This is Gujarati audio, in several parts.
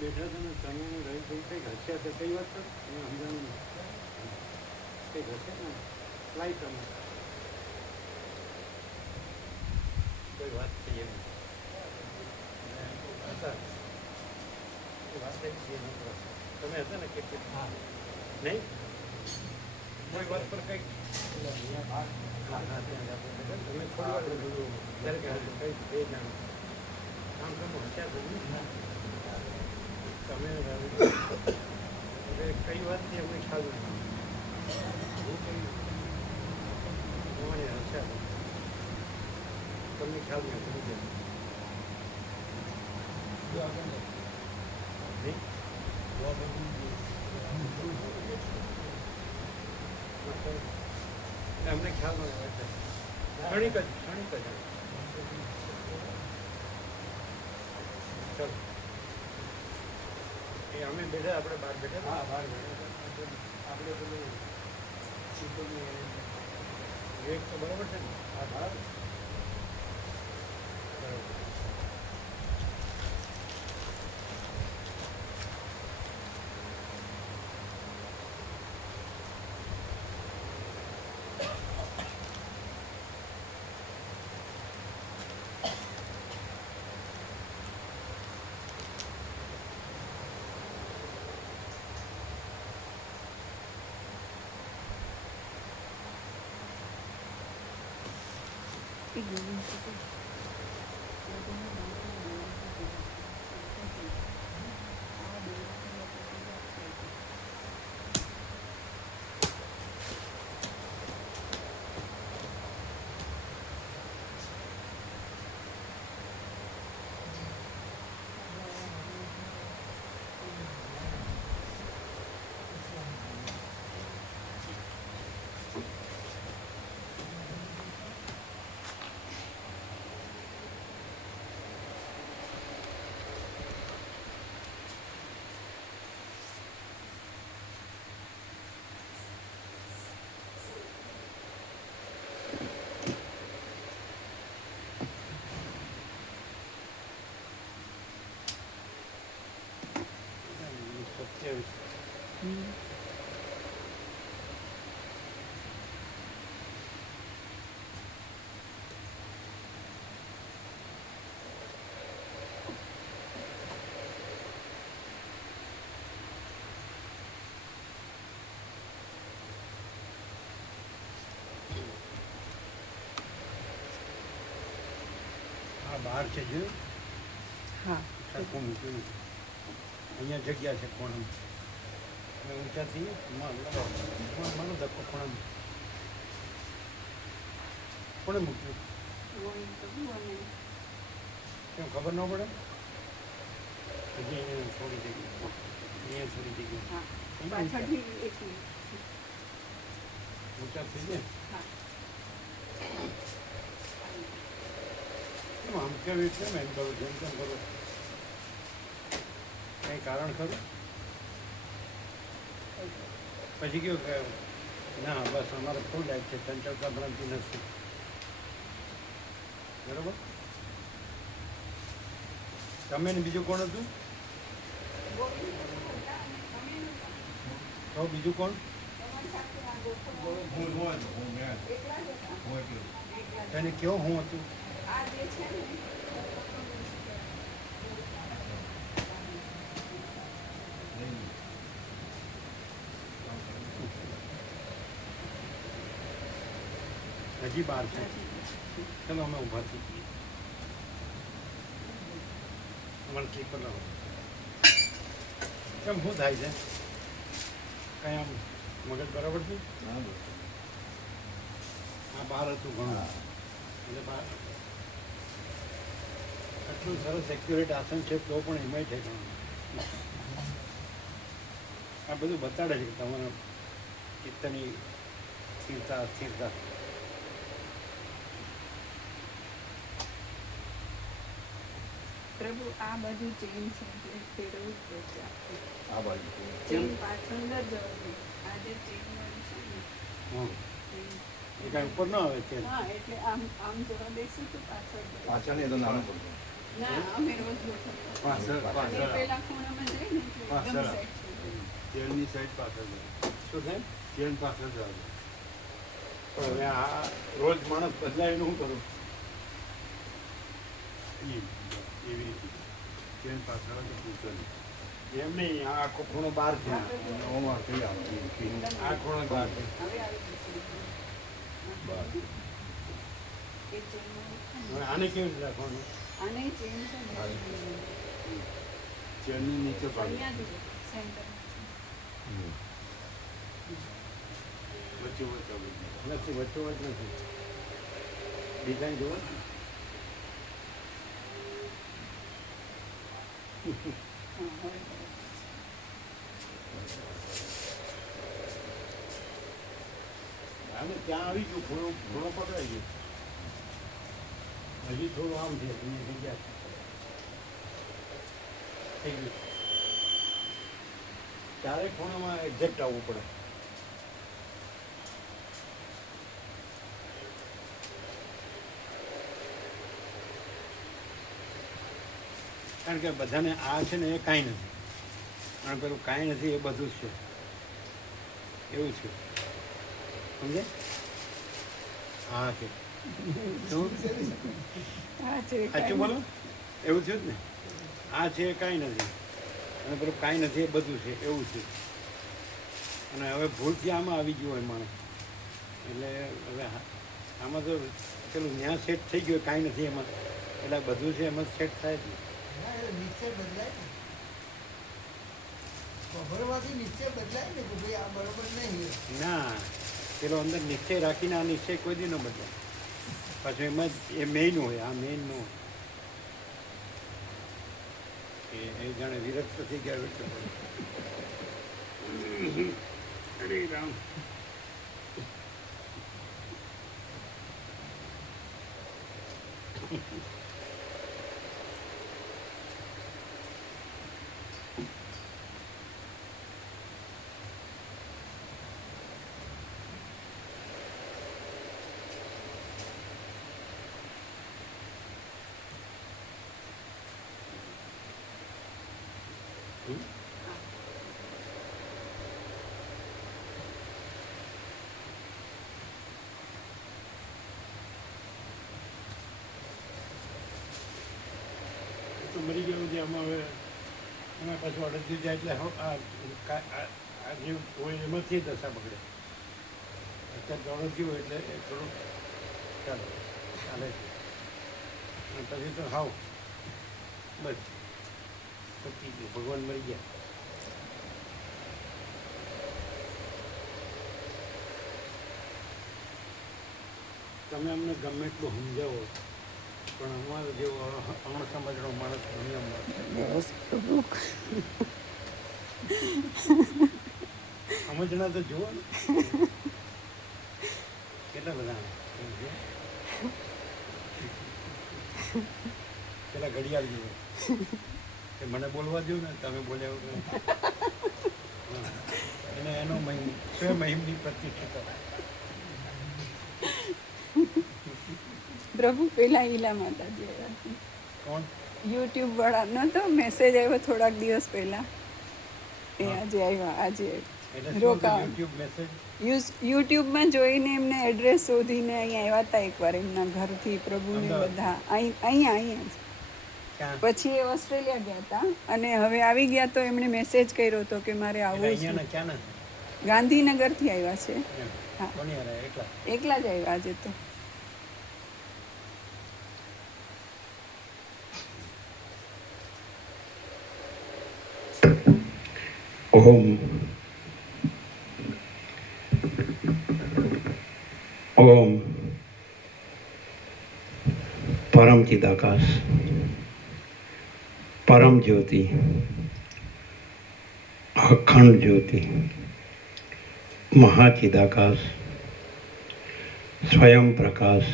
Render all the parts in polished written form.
બેઠા હતા ને તમે રહી કંઈક હશે તો કઈ વાત કર સમજાવું કંઈક હશે ને લાઈ તમે કોઈ વાત થઈ એમ વાત તમે હતા ને કે નહીં કોઈ વાત પર કંઈક તમે થોડી વાર કંઈક બે જાણ કામ કરવું હશે તમે કઈ વાત છે એમને ખ્યાલ નથી હશે તમને ખ્યાલ નથી અમને ખ્યાલ ન ક્ષણિક જ ચલો એ અમે બેઠા આપણે બહાર બેઠા હા બહાર બેઠા આપણે પેલું શીખોની વિવેક તો બરાબર છે ને હા બરાબર બહાર છે જોયું હા સરખું મૂક્યું અહીંયા જગ્યા છે કોણમ અને ઊંચાથી માનો ધક્કો કોણમ કોણે મૂક્યું કેમ ખબર ન પડે હજી અહીંયા છોડી દઈ ગયું અહીંયા છોડી દઈ ગયું ઊંચા થઈ ગયા આમ કેવી છે ને એમ કરું જેમ તેમ કરું કંઈ કારણ ખરું પછી કેવું કે ના બસ અમારે ફૂલ લાઈફ છે ચંચળતા ભ્રાંતિ નથી બરાબર તમે ને બીજું કોણ હતું તો બીજું કોણ એને કેવો હું હતું હજી બાર છે ચલો અમે ઊભા છીએ અમારે સ્લીપર લાવો કેમ શું થાય છે કંઈ આમ મગજ બરાબર છે આ બહાર હતું ઘણું એટલે બહાર આટલું સરસ એક્યુરેટ આસન છે તો પણ એમાંય છે ઘણું આ બધું બતાડે છે કે તમારા ચિત્તની સ્થિરતા પ્રભુ આ બધું ચેન છે જે ફેરવું જ પડશે આખું. આ બાજુ ચેન પાછળ અંદર જવાનું. આ જે ચેન વાળી છે ને હા એ- એ કાંઈ ઉપર ન આવે છે. હા એટલે આમ આમ જવા દેશું તો પાછળ જાય. પાછળ નહીં તો નાનું પડતું. ના અમે રોજ ગોઠવીએ. પાછળ અને પાછળ પેલા ખૂણામાં જઈએ ને એટલે એકદમ પાછળ. સેટ થઈ જાય. ચેનની સાઈડ પાછળ જાય. શું થાય ચેન પાછળ જાય. પણ હવે આ રોજ માણસ બદલાય એનું શું કરું? એવી રીતે ચેન પાછળ જ પૂછે એમ નહીં, આ આખો ખૂણો બહાર છે. ઓમાં કઈ આવે આ ખૂણો બહાર છે. હવે આવી જશે. એ ચેન વાળી છે ને, હવે આને કેવી રીતે રાખવાનું? આને ચેન છે ને ચેનની નીચે પાડે અહીંયા જ સેન્ટર વચ્ચે વચ્ચે બધી. નથી વચ્ચોવચ નથી. ડિઝાઇન જુઓ ને. આને ત્યાં આવી ગયું, ખૂણો પકડાઈ ગયો. હજી થોડું આમ છે, એની જગ્યા થઈ ગયું. ચારે ખૂણામાં એક્ઝેક્ટ આવવું પડે. કારણ કે બધાને આ છે ને એ કાંઈ નથી, અને પેલું કાંઈ નથી એ બધું જ છે, એવું છે. સમજે? હા છે શું હા છે સાચું બોલો? એવું થયું જ ને. આ છે એ કાંઈ નથી, અને પેલું કાંઈ નથી એ બધું છે, એવું છે. અને હવે ભૂલથી આમાં આવી ગયું હોય માણસ, એટલે હવે આમાં તો પેલું ત્યાં સેટ થઈ ગયું કાંઈ નથી એમાં, એટલે બધું છે એમાં સેટ થાય જ નહીં. ના, એ નિશ્ચય બદલાય ને. ખબરમાંથી નિશ્ચય બદલાય ને કે ભાઈ આ બરોબર નહીં. ના, પેલો અંદર નિશ્ચય રાખીને આ નિશ્ચય કોઈ દી ન બદલાય. પાછું એમાં જ એ મેઇન હોય, આ મેઇન ન હોય. એ જાણે વિરક્ત થઈ ગયા વ્યક્ત અરે રામ. તો મરી ગયું છે આમાં. હવે એમાં પાછું અડધી જાય એટલે આ જે હોય એમાંથી દશા બગડે. અત્યારે દોડો ગયું એટલે એ થોડુંક ચાલો ચાલે છે, અને પછી તો હાવ બસ પતી ગયું, ભગવાન મરી ગયા. તમે અમને ગમે એટલું સમજાવો, પણ અમારો જેવો અણસમજનો માણસ દુનિયામાં સમજણા તો જુઓ ને કેટલા બધા એમ છે. પેલા ઘડિયાળ જુઓ કે મને બોલવા દો ને, તમે બોલ્યા વગર. હા. એને એનો મહિમ સ્વમહિમની પ્રતિષ્ઠિતા. પ્રભુ પેલા ઈલા માતાજી આવ્યા. કોણ? યુટ્યુબ વાળા નતો મેસેજ આવ્યો થોડાક દિવસ પહેલા, એ હા. આજે આવ્યા. આજે એટલે શું રોકાણ. YouTube message? યુટ્યુબમાં જોઈને એમને એડ્રેસ શોધીને અહીંયા આવ્યા હતા એકવાર એમના ઘરથી પ્રભુને અમદાવાદ? બધા અહીંયા જ. ક્યાં? પછી એ ઓસ્ટ્રેલિયા ગયા હતા અને હવે આવી ગયા તો એમણે મેસેજ કર્યો હતો કે મારે એટલે આવવું છે. અહીંયાના ક્યાં ના? ગાંધીનગરથી આવ્યા છે. એમ. હા. કોની હારે? એકલા? એકલા જ આવ્યા આજે તો. ઓમ ઓમ પરમ ચિદાકાશ, પરમ જ્યોતિ, અખંડ જ્યોતિ મહાચિદાકાશ સ્વયં પ્રકાશ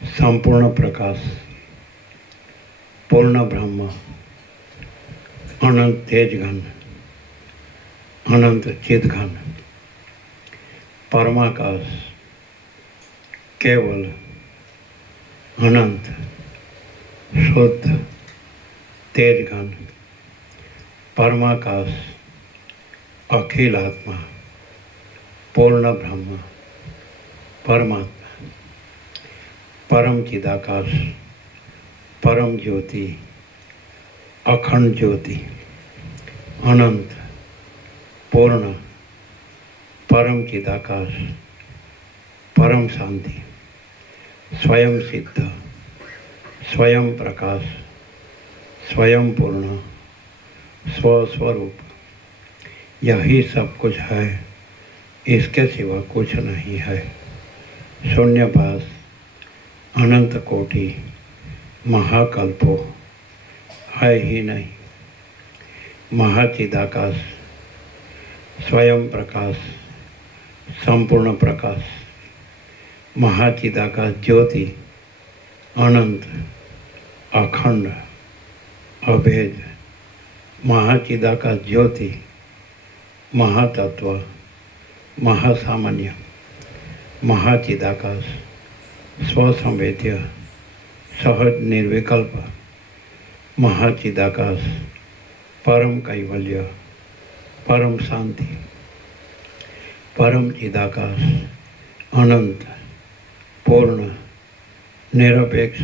સંપૂર્ણ પ્રકાશ પૂર્ણ બ્રહ્મ અનંત તેજઘન અનંત ચિદઘન પરમાકાશ કેવલ અનંત શુદ્ધ તેજઘન પરમાકાશ અખિલ આત્મા પૂર્ણ બ્રહ્મ પરમાત્મા પરમ ચિદાકાશ પરમ જ્યોતિ અખંડ જ્યોતિ અનંત પૂર્ણ પરમ ચિદાકાશ પરમ શાંતિ સ્વયં સિદ્ધ स्वयं प्रकाश स्वयं पूर्ण स्वस्वरूप यही सब कुछ है, इसके सिवा कुछ नहीं है। शून्यपास अनंत कोटि महाकल्पो है ही नहीं। महाचिदाकाश स्वयं प्रकाश संपूर्ण प्रकाश महाचिदाकाश ज्योति अनंत अखंड अभेद महाचिदाकाश ज्योति महातत्व महासामान्य महाचिदाकाश स्वसंवेद्य सहज निर्विकल्प महाचिदाकाश परम कैवल्य परम शांति परम चिदाकाश अनंत पूर्ण निरपेक्ष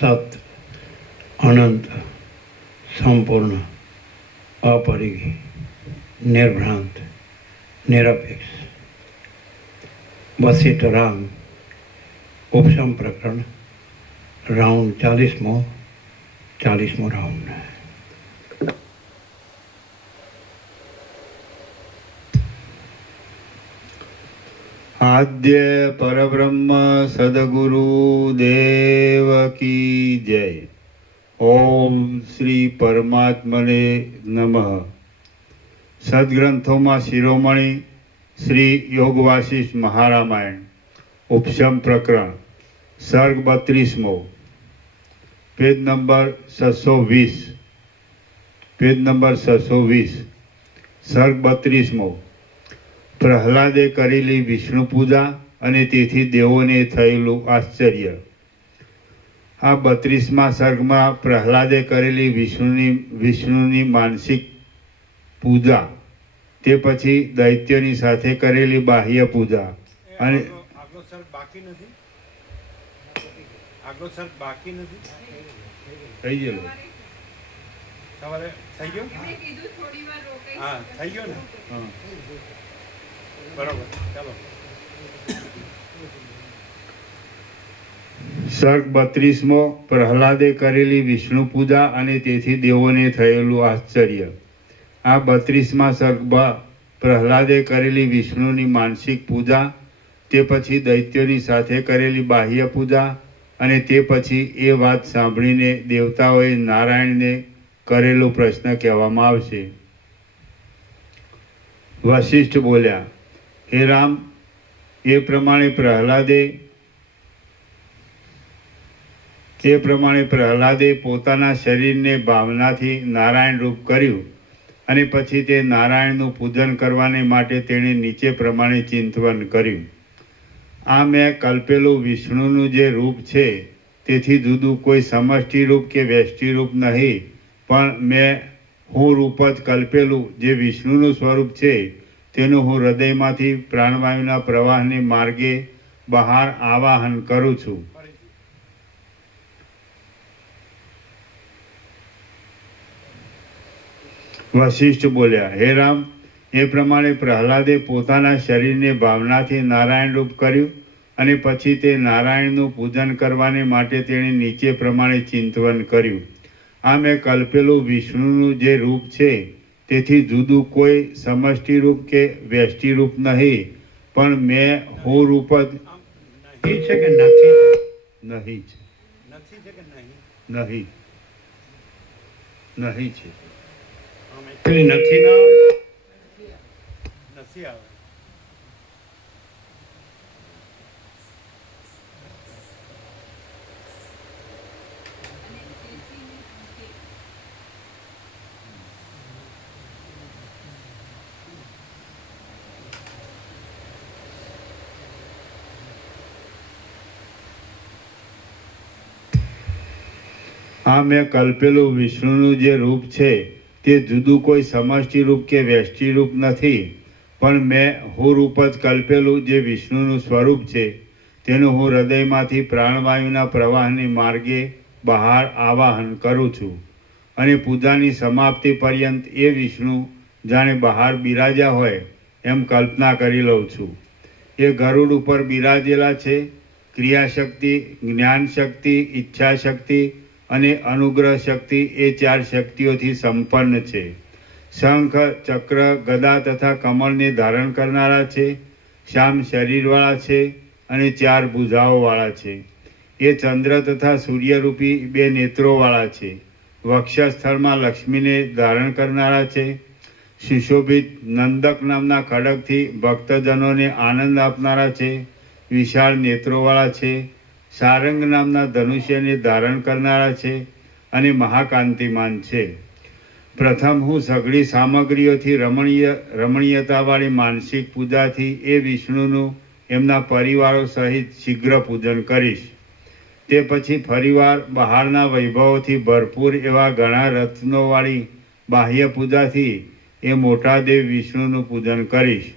सत्य अनंत संपूर्ण अपरिघी निर्भ्रांत निरपेक्ष वशिष्ठ राम उपशम प्रकरण राउंड 40मो राउंड। आद्य परब्रह्म सदगुरु देव की जय। ओम श्री परमात्मने नमः। सद्ग्रंथों में शिरोमणि श्री योग वासिष्ठ महारामायण उपशम प्रकरण सर्ग 32मो पेज नंबर 620 सर्ग 32मो प्रहलादे करेली विष्णु पूजा अने तेथी देवोने थयेलुं आश्चर्य। आ 32मा सर्गमां प्रहलादे करेली विष्णुनी मानसिक पूजा ते पछी दैत्यनी साथे करेली बाह्य पूजा अने આગલો સર બાકી નથી આગલો સર બાકી નથી થઈ ગયેલું સવારે થઈ ગયો હા થઈ ગયો ને हाँ। બરાબર ચાલો सर्ग 32मो प्रहलादे करेली विष्णु पूजा अने तेथी देवोने थयेलुं आश्चर्य। आ 32मा सर्गमां प्रहलादे करेली विष्णुनी मानसिक पूजा ते पछी दैत्योनी साथे करेली बाह्य पूजा अने ते पछी ए वात सांभळीने देवताओए नारायणने करेलो प्रश्न कहेवामां आवशे। वशिष्ठ बोल्या, हे राम, ए प्रमाणे प्रहलादे पोताना शरीरने भावनाथी नारायण रूप कर्યું અને પછી તે નારાયણનું પૂજન કરવાને માટે તેણે નીચે પ્રમાણે ચિંતવન કર્યું। આ મેં કલ્પેલું વિષ્ણુનું જે રૂપ છે તેથી જુદું કોઈ સમષ્ટિ રૂપ કે વ્યષ્ટિ રૂપ નહીં, પણ મેં હું રૂપ જ કલ્પેલું જે વિષ્ણુનું સ્વરૂપ છે તેનું હું હૃદયમાંથી પ્રાણવાયુના પ્રવાહને માર્ગે બહાર આવાહન કરું છું। वशिष्ठ बोल्या, हे राम, ए प्रमाणे प्रहलादे पोताना शरीरने भावनाथी नारायण रूप कर्યું અને પછી તે નારાયણનું પૂજન કરવાને માટે તેણે નીચે પ્રમાણે ચિંતવન કર્યું। આ મેં કલ્પેલું વિષ્ણુનું જે રૂપ છે તેથી જુદું કોઈ સમષ્ટિ રૂપ કે વ્યષ્ટિ રૂપ નહીં, પણ મેં હું રૂપ જ નહીં છે કે નથી નહીં છે નથી છે કે નહીં નહીં નહીં છે। પેલી નથી ના આવે? નથી આવે. આ મેં કલ્પેલું વિષ્ણુનું જે રૂપ છે તે જુદું કોઈ સમષ્ટિ રૂપ કે વ્યષ્ટિ રૂપ નથી, પણ મેં હું રૂપ જ કલ્પેલું જે વિષ્ણુનું સ્વરૂપ છે તેનું હું હૃદયમાંથી પ્રાણવાયુના પ્રવાહની માર્ગે બહાર આવાહન કરું છું અને પૂજાની સમાપ્તિ પર્યંત એ વિષ્ણુ જાણે બહાર બિરાજ્યા હોય એમ કલ્પના કરી લઉં છું. એ ગરુડ ઉપર બિરાજેલા છે. ક્રિયાશક્તિ, જ્ઞાનશક્તિ, ઈચ્છાશક્તિ અને અનુગ્રહ શક્તિ એ 4 શક્તિઓથી સંપન્ન છે. શંખ, ચક્ર, ગદા તથા કમળને ધારણ કરનારા છે. શ્યામ શરીરવાળા છે અને 4 ભુજાઓવાળા છે. એ ચંદ્ર તથા સૂર્યરૂપી 2 નેત્રોવાળા છે. વક્ષસ્થળમાં લક્ષ્મીને ધારણ કરનારા છે. સુશોભિત નંદક નામના ખડગથી ભક્તજનોને આનંદ આપનારા છે. વિશાળ નેત્રોવાળા છે. સારંગ નામના ધનુષ્યને ધારણ કરનારા છે અને મહાકાંતિમાન છે. પ્રથમ હું સઘળી સામગ્રીઓથી રમણીયતાવાળી માનસિક પૂજાથી એ વિષ્ણુનું એમના પરિવારો સહિત શીઘ્ર પૂજન કરીશ. તે પછી ફરીવાર બહારના વૈભવોથી ભરપૂર એવા ઘણા રત્નોવાળી બાહ્ય પૂજાથી એ મોટા દેવ વિષ્ણુનું પૂજન કરીશ.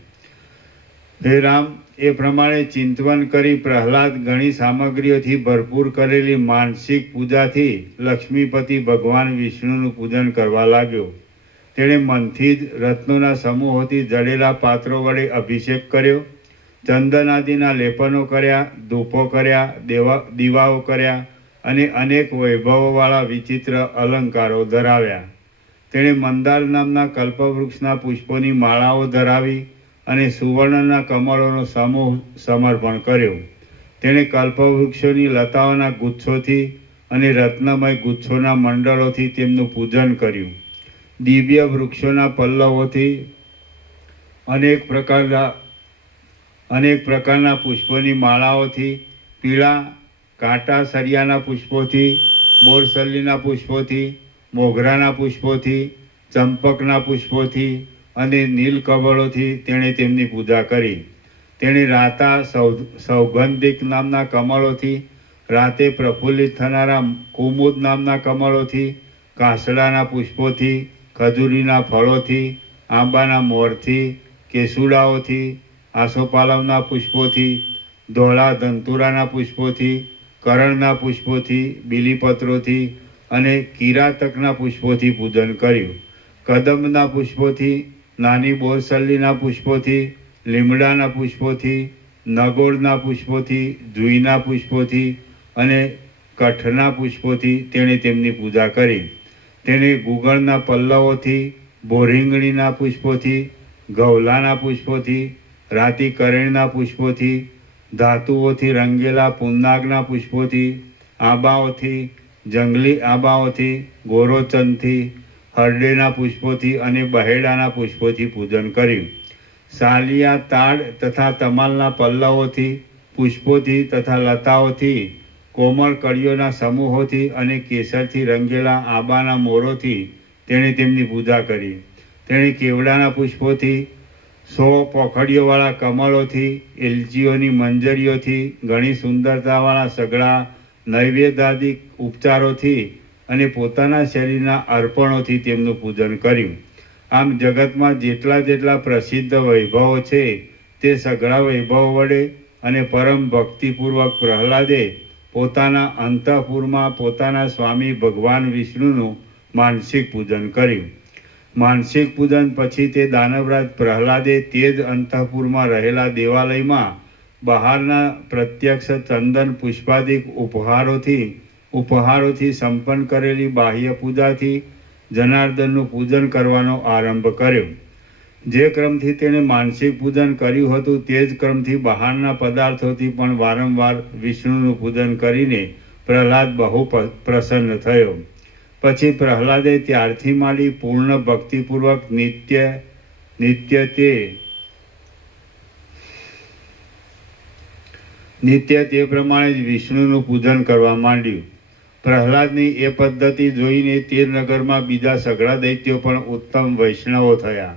હે રામ, એ પ્રમાણે ચિંતવન કરી પ્રહલાદ ઘણી સામગ્રીઓથી ભરપૂર કરેલી માનસિક પૂજાથી લક્ષ્મીપતિ ભગવાન વિષ્ણુનું પૂજન કરવા લાગ્યો. તેણે મનથી જ રત્નોના સમૂહોથી જડેલા પાત્રો વડે અભિષેક કર્યો, ચંદનાદિના લેપનો કર્યા, ધૂપો કર્યા, દીવાઓ કર્યા અને અનેક વૈભવોવાળા વિચિત્ર અલંકારો ધરાવ્યા. તેણે મંદાર નામના કલ્પવૃક્ષના પુષ્પોની માળાઓ ધરાવી અને સુવર્ણના કમળોનો સમૂહ સમર્પણ કર્યો. તેણે કલ્પવૃક્ષોની લતાઓના ગુચ્છોથી અને રત્નમય ગુચ્છોના મંડળોથી તેમનું પૂજન કર્યું. દિવ્ય વૃક્ષોના પલ્લવોથી અનેક પ્રકારના પુષ્પોની માળાઓથી, પીળા કાંટા સરિયાના પુષ્પોથી, બોરસલ્લીના પુષ્પોથી, મોગરાના પુષ્પોથી, ચંપકના પુષ્પોથી અને નીલકમળોથી તેણે તેમની પૂજા કરી. તેણે રાતા સૌગંધિક નામના કમળોથી, રાતે પ્રફુલ્લિત થનારા કુમુદ નામના કમળોથી, કાસડાના પુષ્પોથી, ખજૂરીના ફળોથી, આંબાના મોરથી, કેસુડાઓથી, આસોપાલવના પુષ્પોથી, ધોળા ધંતુરાના પુષ્પોથી, કરણના પુષ્પોથી, બીલીપત્રોથી અને કિરાતકના પુષ્પોથી પૂજન કર્યું. કદંબના પુષ્પોથી, નાની બોરસલ્લીના પુષ્પોથી, લીમડાના પુષ્પોથી, નગોળના પુષ્પોથી, જુઈના પુષ્પોથી અને કઠના પુષ્પોથી તેણે તેમની પૂજા કરી. તેણે ગુગળના પલ્લવોથી, બોરીંગણીના પુષ્પોથી, ગવલાના પુષ્પોથી, રાતી કરેણના પુષ્પોથી, ધાતુઓથી રંગેલા પુન્નાગના પુષ્પોથી, આંબાઓથી, જંગલી આંબાઓથી, ગોરોચનથી, હરડેના પુષ્પોથી અને બહેડાના પુષ્પોથી પૂજન કર્યું. સાલિયા, તાડ તથા તમાલના પલ્લવોથી, પુષ્પોથી તથા લતાઓથી, કોમળ કળીઓના સમૂહોથી અને કેસરથી રંગેલા આંબાના મોરોથી તેણે તેમની પૂજા કરી. તેણે કેવડાના પુષ્પોથી, 100 પોખડીઓવાળા કમળોથી, એલચીઓની મંજરીઓથી, ઘણી સુંદરતાવાળા સઘળા નૈવેદ્યાદિક ઉપચારોથી અને પોતાના શરીરના અર્પણોથી તેમનું પૂજન કર્યું. આમ જગતમાં જેટલા પ્રસિદ્ધ વૈભવો છે તે સઘળા વૈભવો વડે અને પરમ ભક્તિપૂર્વક પ્રહલાદે પોતાના અંતઃપુરમાં પોતાના સ્વામી ભગવાન વિષ્ણુનું માનસિક પૂજન કર્યું. માનસિક પૂજન પછી તે દાનવરાજ પ્રહલાદે તે જ અંતઃપુરમાં રહેલા દેવાલયમાં બહારના પ્રત્યક્ષ ચંદન પુષ્પાદિક ઉપહારોથી સંપન્ન કરેલી બાહ્ય પૂજાથી જનાર્દનનું પૂજન કરવાનો આરંભ કર્યો. જે ક્રમથી તેણે માનસિક પૂજન કર્યું હતું તે જ ક્રમથી બહારના પદાર્થોથી પણ વારંવાર વિષ્ણુનું પૂજન કરીને પ્રહલાદ બહુ પ્રસન્ન થયો. પછી પ્રહલાદે ત્યારથી માંડી પૂર્ણ ભક્તિપૂર્વક નિત્ય તે પ્રમાણે જ વિષ્ણુનું પૂજન કરવા માંડ્યું. પ્રહલાદની એ પદ્ધતિ જોઈને તે નગરમાં બીજા સઘળા દૈત્યો પણ ઉત્તમ વૈષ્ણવો થયા.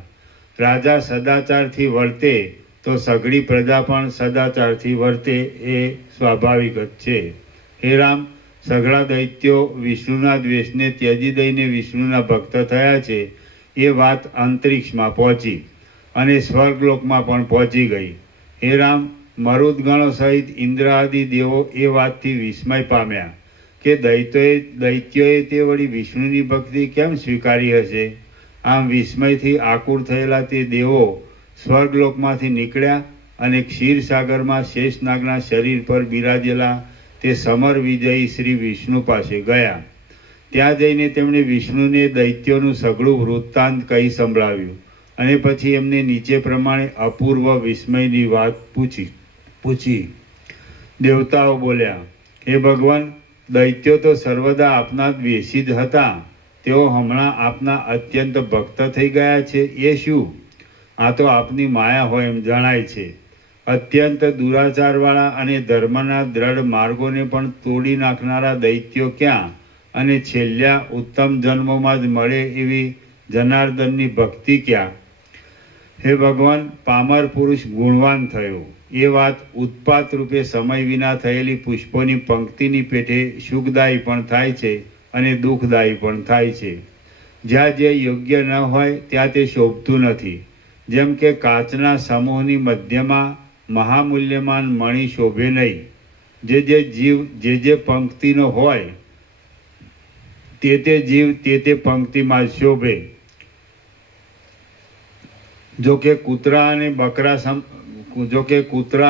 રાજા સદાચારથી વર્તે તો સઘળી પ્રજા પણ સદાચારથી વર્તે એ સ્વાભાવિક જ છે. હે રામ, સઘળા દૈત્યો વિષ્ણુના દ્વેષને ત્યજી દઈને વિષ્ણુના ભક્ત થયા છે એ વાત અંતરિક્ષમાં પહોંચી અને સ્વર્ગલોકમાં પણ પહોંચી ગઈ. હે રામ, મરુદગણો સહિત ઇન્દ્ર આદિ દેવો એ વાતથી વિસ્મય પામ્યા કે દૈત્યોએ તે વળી વિષ્ણુની ભક્તિ કેમ સ્વીકારી હશે. આમ વિસ્મયથી આકુર થયેલા તે દેવો સ્વર્ગલોકમાંથી નીકળ્યા અને ક્ષીરસાગરમાં શેષનાગના શરીર પર બિરાજેલા તે સમર વિજયી શ્રી વિષ્ણુ પાસે ગયા. ત્યાં જઈને તેમણે વિષ્ણુને દૈત્યોનું સઘળું વૃત્તાંત કહી સંભળાવ્યું અને પછી એમને નીચે પ્રમાણે અપૂર્વ વિસ્મયની વાત પૂછી. દેવતાઓ બોલ્યા, હે ભગવાન, દૈત્યો તો સર્વદા આપના દ્વેષી જ હતા. તેઓ હમણાં આપના અત્યંત ભક્ત થઈ ગયા છે એ શું? આ તો આપની માયા હોય એમ જણાય છે. અત્યંત દુરાચારવાળા અને ધર્મના દ્રઢ માર્ગોને પણ તોડી નાખનારા દૈત્યો ક્યાં અને છેલ્લા ઉત્તમ જન્મોમાં જ મળે એવી જનાર્દનની ભક્તિ ક્યાં? હે ભગવાન, પામર પુરુષ ગુણવાન થયો એ વાત ઉત્પાત રૂપે સમય વિના થયેલી પુષ્પોની પંક્તિની પેઠે સુખદાયી પણ થાય છે અને દુઃખદાયી પણ થાય છે. જ્યાં જે યોગ્ય ન હોય ત્યાં તે શોભતું નથી. જેમ કે કાચના સમૂહની મધ્યમાં મહામૂલ્યમાન મણિ શોભે નહીં. જે જીવ જે પંક્તિનો હોય તે જીવ તે પંક્તિમાં શોભે. જો કે કૂતરા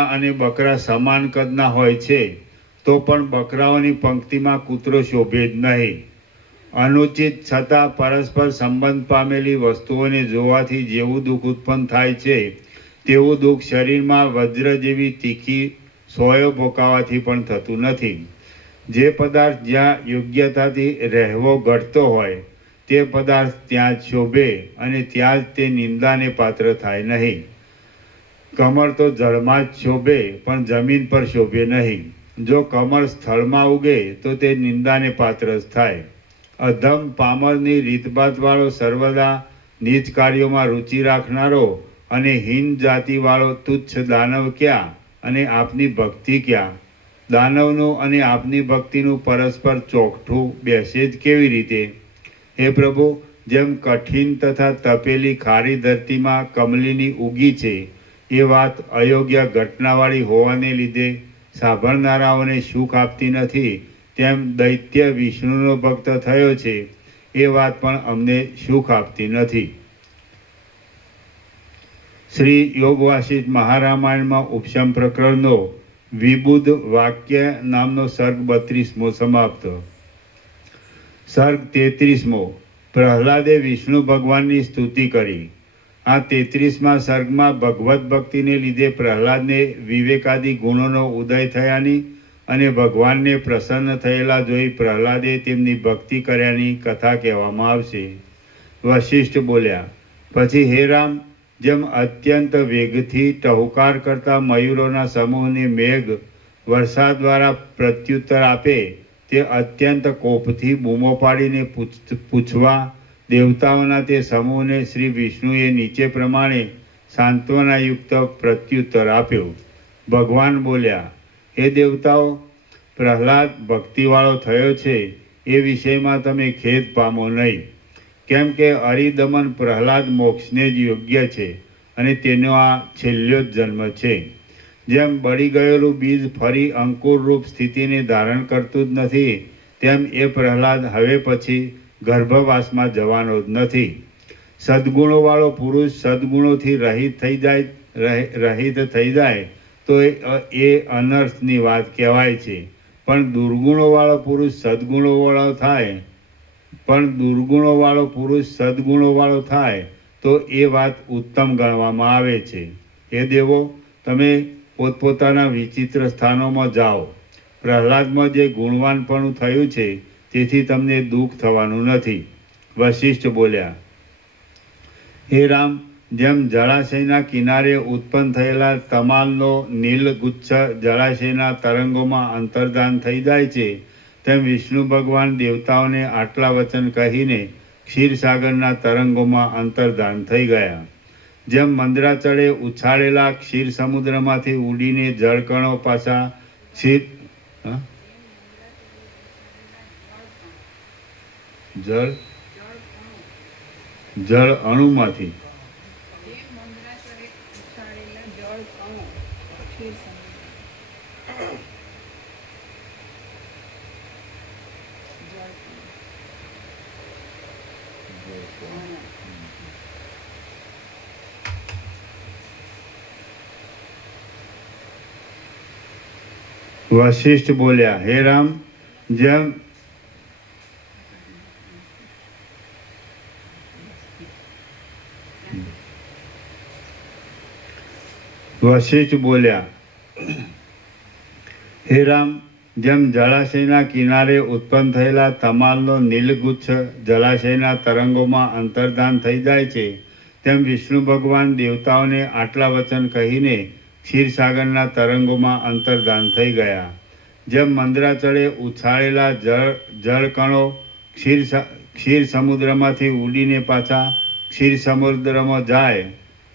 અને બકરા સમાન કદના હોય છે તો પણ બકરાઓની પંક્તિમાં કૂતરો શોભે જ નહીં. અનુચિત છતાં પરસ્પર સંબંધ પામેલી વસ્તુઓને જોવાથી જેવું દુઃખ ઉત્પન્ન થાય છે તેવું દુઃખ શરીરમાં વજ્ર જેવી તીખી સોયો ભોકાવાથી પણ થતું નથી. જે પદાર્થ જ્યાં યોગ્યતાથી રહેવો ઘટતો હોય તે પદાર્થ ત્યાં જ શોભે અને ત્યાં જ તે નિંદાને પાત્ર થાય નહીં. કમળ તો જળમાં જ શોભે પણ જમીન પર શોભે નહીં. જો કમળ સ્થળમાં ઉગે તો તે નિંદાને પાત્ર જ થાય. અધમ પામરની રીતભાતવાળો સર્વદા નીચ કાર્યોમાં રુચિ રાખનારો અને હીન જાતિવાળો તુચ્છ દાનવ ક્યાં અને આપની ભક્તિ ક્યાં? દાનવનું અને આપની ભક્તિનું પરસ્પર ચોકઠું બેસે જ કેવી રીતે? હે પ્રભુ, જેમ કઠિન તથા તપેલી ખારી ધરતીમાં કમલીની ઉગી છે એ વાત અયોગ્ય ઘટનાવાળી હોવાને લીધે સાંભળનારાઓને સુખ આપતી નથી, તેમ દૈત્ય વિષ્ણુનો ભક્ત થયો છે એ વાત પણ અમને સુખ આપતી નથી. શ્રી યોગ વાસિષ્ઠ મહારામાયણમાં ઉપશમ પ્રકરણનો વિબુધ વાક્ય નામનો સર્ગ 32મો સમાપ્ત. સર્ગ 33મો. પ્રહલાદે વિષ્ણુ ભગવાનની સ્તુતિ કરી. આ 33મા સર્ગમાં ભગવત ભક્તિને લીધે પ્રહલાદને વિવેકાદી ગુણોનો ઉદય થયાની અને ભગવાનને પ્રસન્ન થયેલા જોઈ પ્રહલાદે તેમની ભક્તિ કર્યાની કથા કહેવામાં આવશે. વશિષ્ઠ બોલ્યા, પછી હે રામ, જેમ અત્યંત વેગથી ટહુકાર કરતા મયુરોના સમૂહને મેઘ વરસાદ દ્વારા પ્રત્યુત્તર આપે તે અત્યંત કોપથી બૂમો પાડીને પૂછવા દેવતાઓના તે સમૂહને શ્રી વિષ્ણુએ નીચે પ્રમાણે સાંત્વનાયુક્ત પ્રત્યુત્તર આપ્યો. ભગવાન બોલ્યા, હે દેવતાઓ, પ્રહલાદ ભક્તિવાળો થયો છે એ વિષયમાં તમે ખેદ પામો નહીં. કેમ કે અરિદમન પ્રહલાદ મોક્ષને જ યોગ્ય છે અને તેનો આ છેલ્લો જ જન્મ છે. જેમ બળી ગયેલું બીજ ફરી અંકુરરૂપ સ્થિતિને ધારણ કરતું જ નથી, તેમ એ પ્રહલાદ હવે પછી ગર્ભવાસમાં જવાનો જ નથી. સદ્ગુણોવાળો પુરુષ સદ્ગુણોથી રહિત થઈ જાય તો એ અનર્થની વાત કહેવાય છે, પણ દુર્ગુણોવાળો પુરુષ સદ્ગુણોવાળો થાય તો એ વાત ઉત્તમ ગણવામાં આવે છે. એ દેવો, તમે પોતપોતાના વિચિત્ર સ્થાનોમાં જાઓ. પ્રહલાદમાં જે ગુણવાનપણું થયું છે તેથી તમને દુઃખ થવાનું નથી. વશિષ્ઠ બોલ્યા, હે રામ, જેમ જળાશયના કિનારે ઉત્પન્ન થયેલા તમાલનો નીલગુચ્છ જળાશયના તરંગોમાં અંતર્ધાન થઈ જાય છે, તેમ વિષ્ણુ ભગવાન દેવતાઓને આટલા વચન કહીને ક્ષીરસાગરના તરંગોમાં અંતર્ધાન થઈ ગયા. જેમ મંદરાચળે ઉછાળેલા ક્ષીર સમુદ્રમાંથી ઉડીને જળકણો પાછા જળ અણુમાંથી વશિષ્ઠ બોલ્યા, હે રામ, જેમ વશિષ્ઠ બોલ્યા, હે રામ, જેમ જળાશયના કિનારે ઉત્પન્ન થયેલા તમાલનો નીલગુચ્છ જળાશયના તરંગોમાં અંતર્ધાન થઈ જાય છે, તેમ વિષ્ણુ ભગવાન દેવતાઓને આટલા વચન કહીને ક્ષીરસાગરના તરંગોમાં અંતર્ધાન થઈ ગયા. જેમ મંદરાચળે ઉછાળેલા જળકણો ક્ષીર સમુદ્રમાંથી ઉડીને પાછા ક્ષીર સમુદ્રમાં જાય,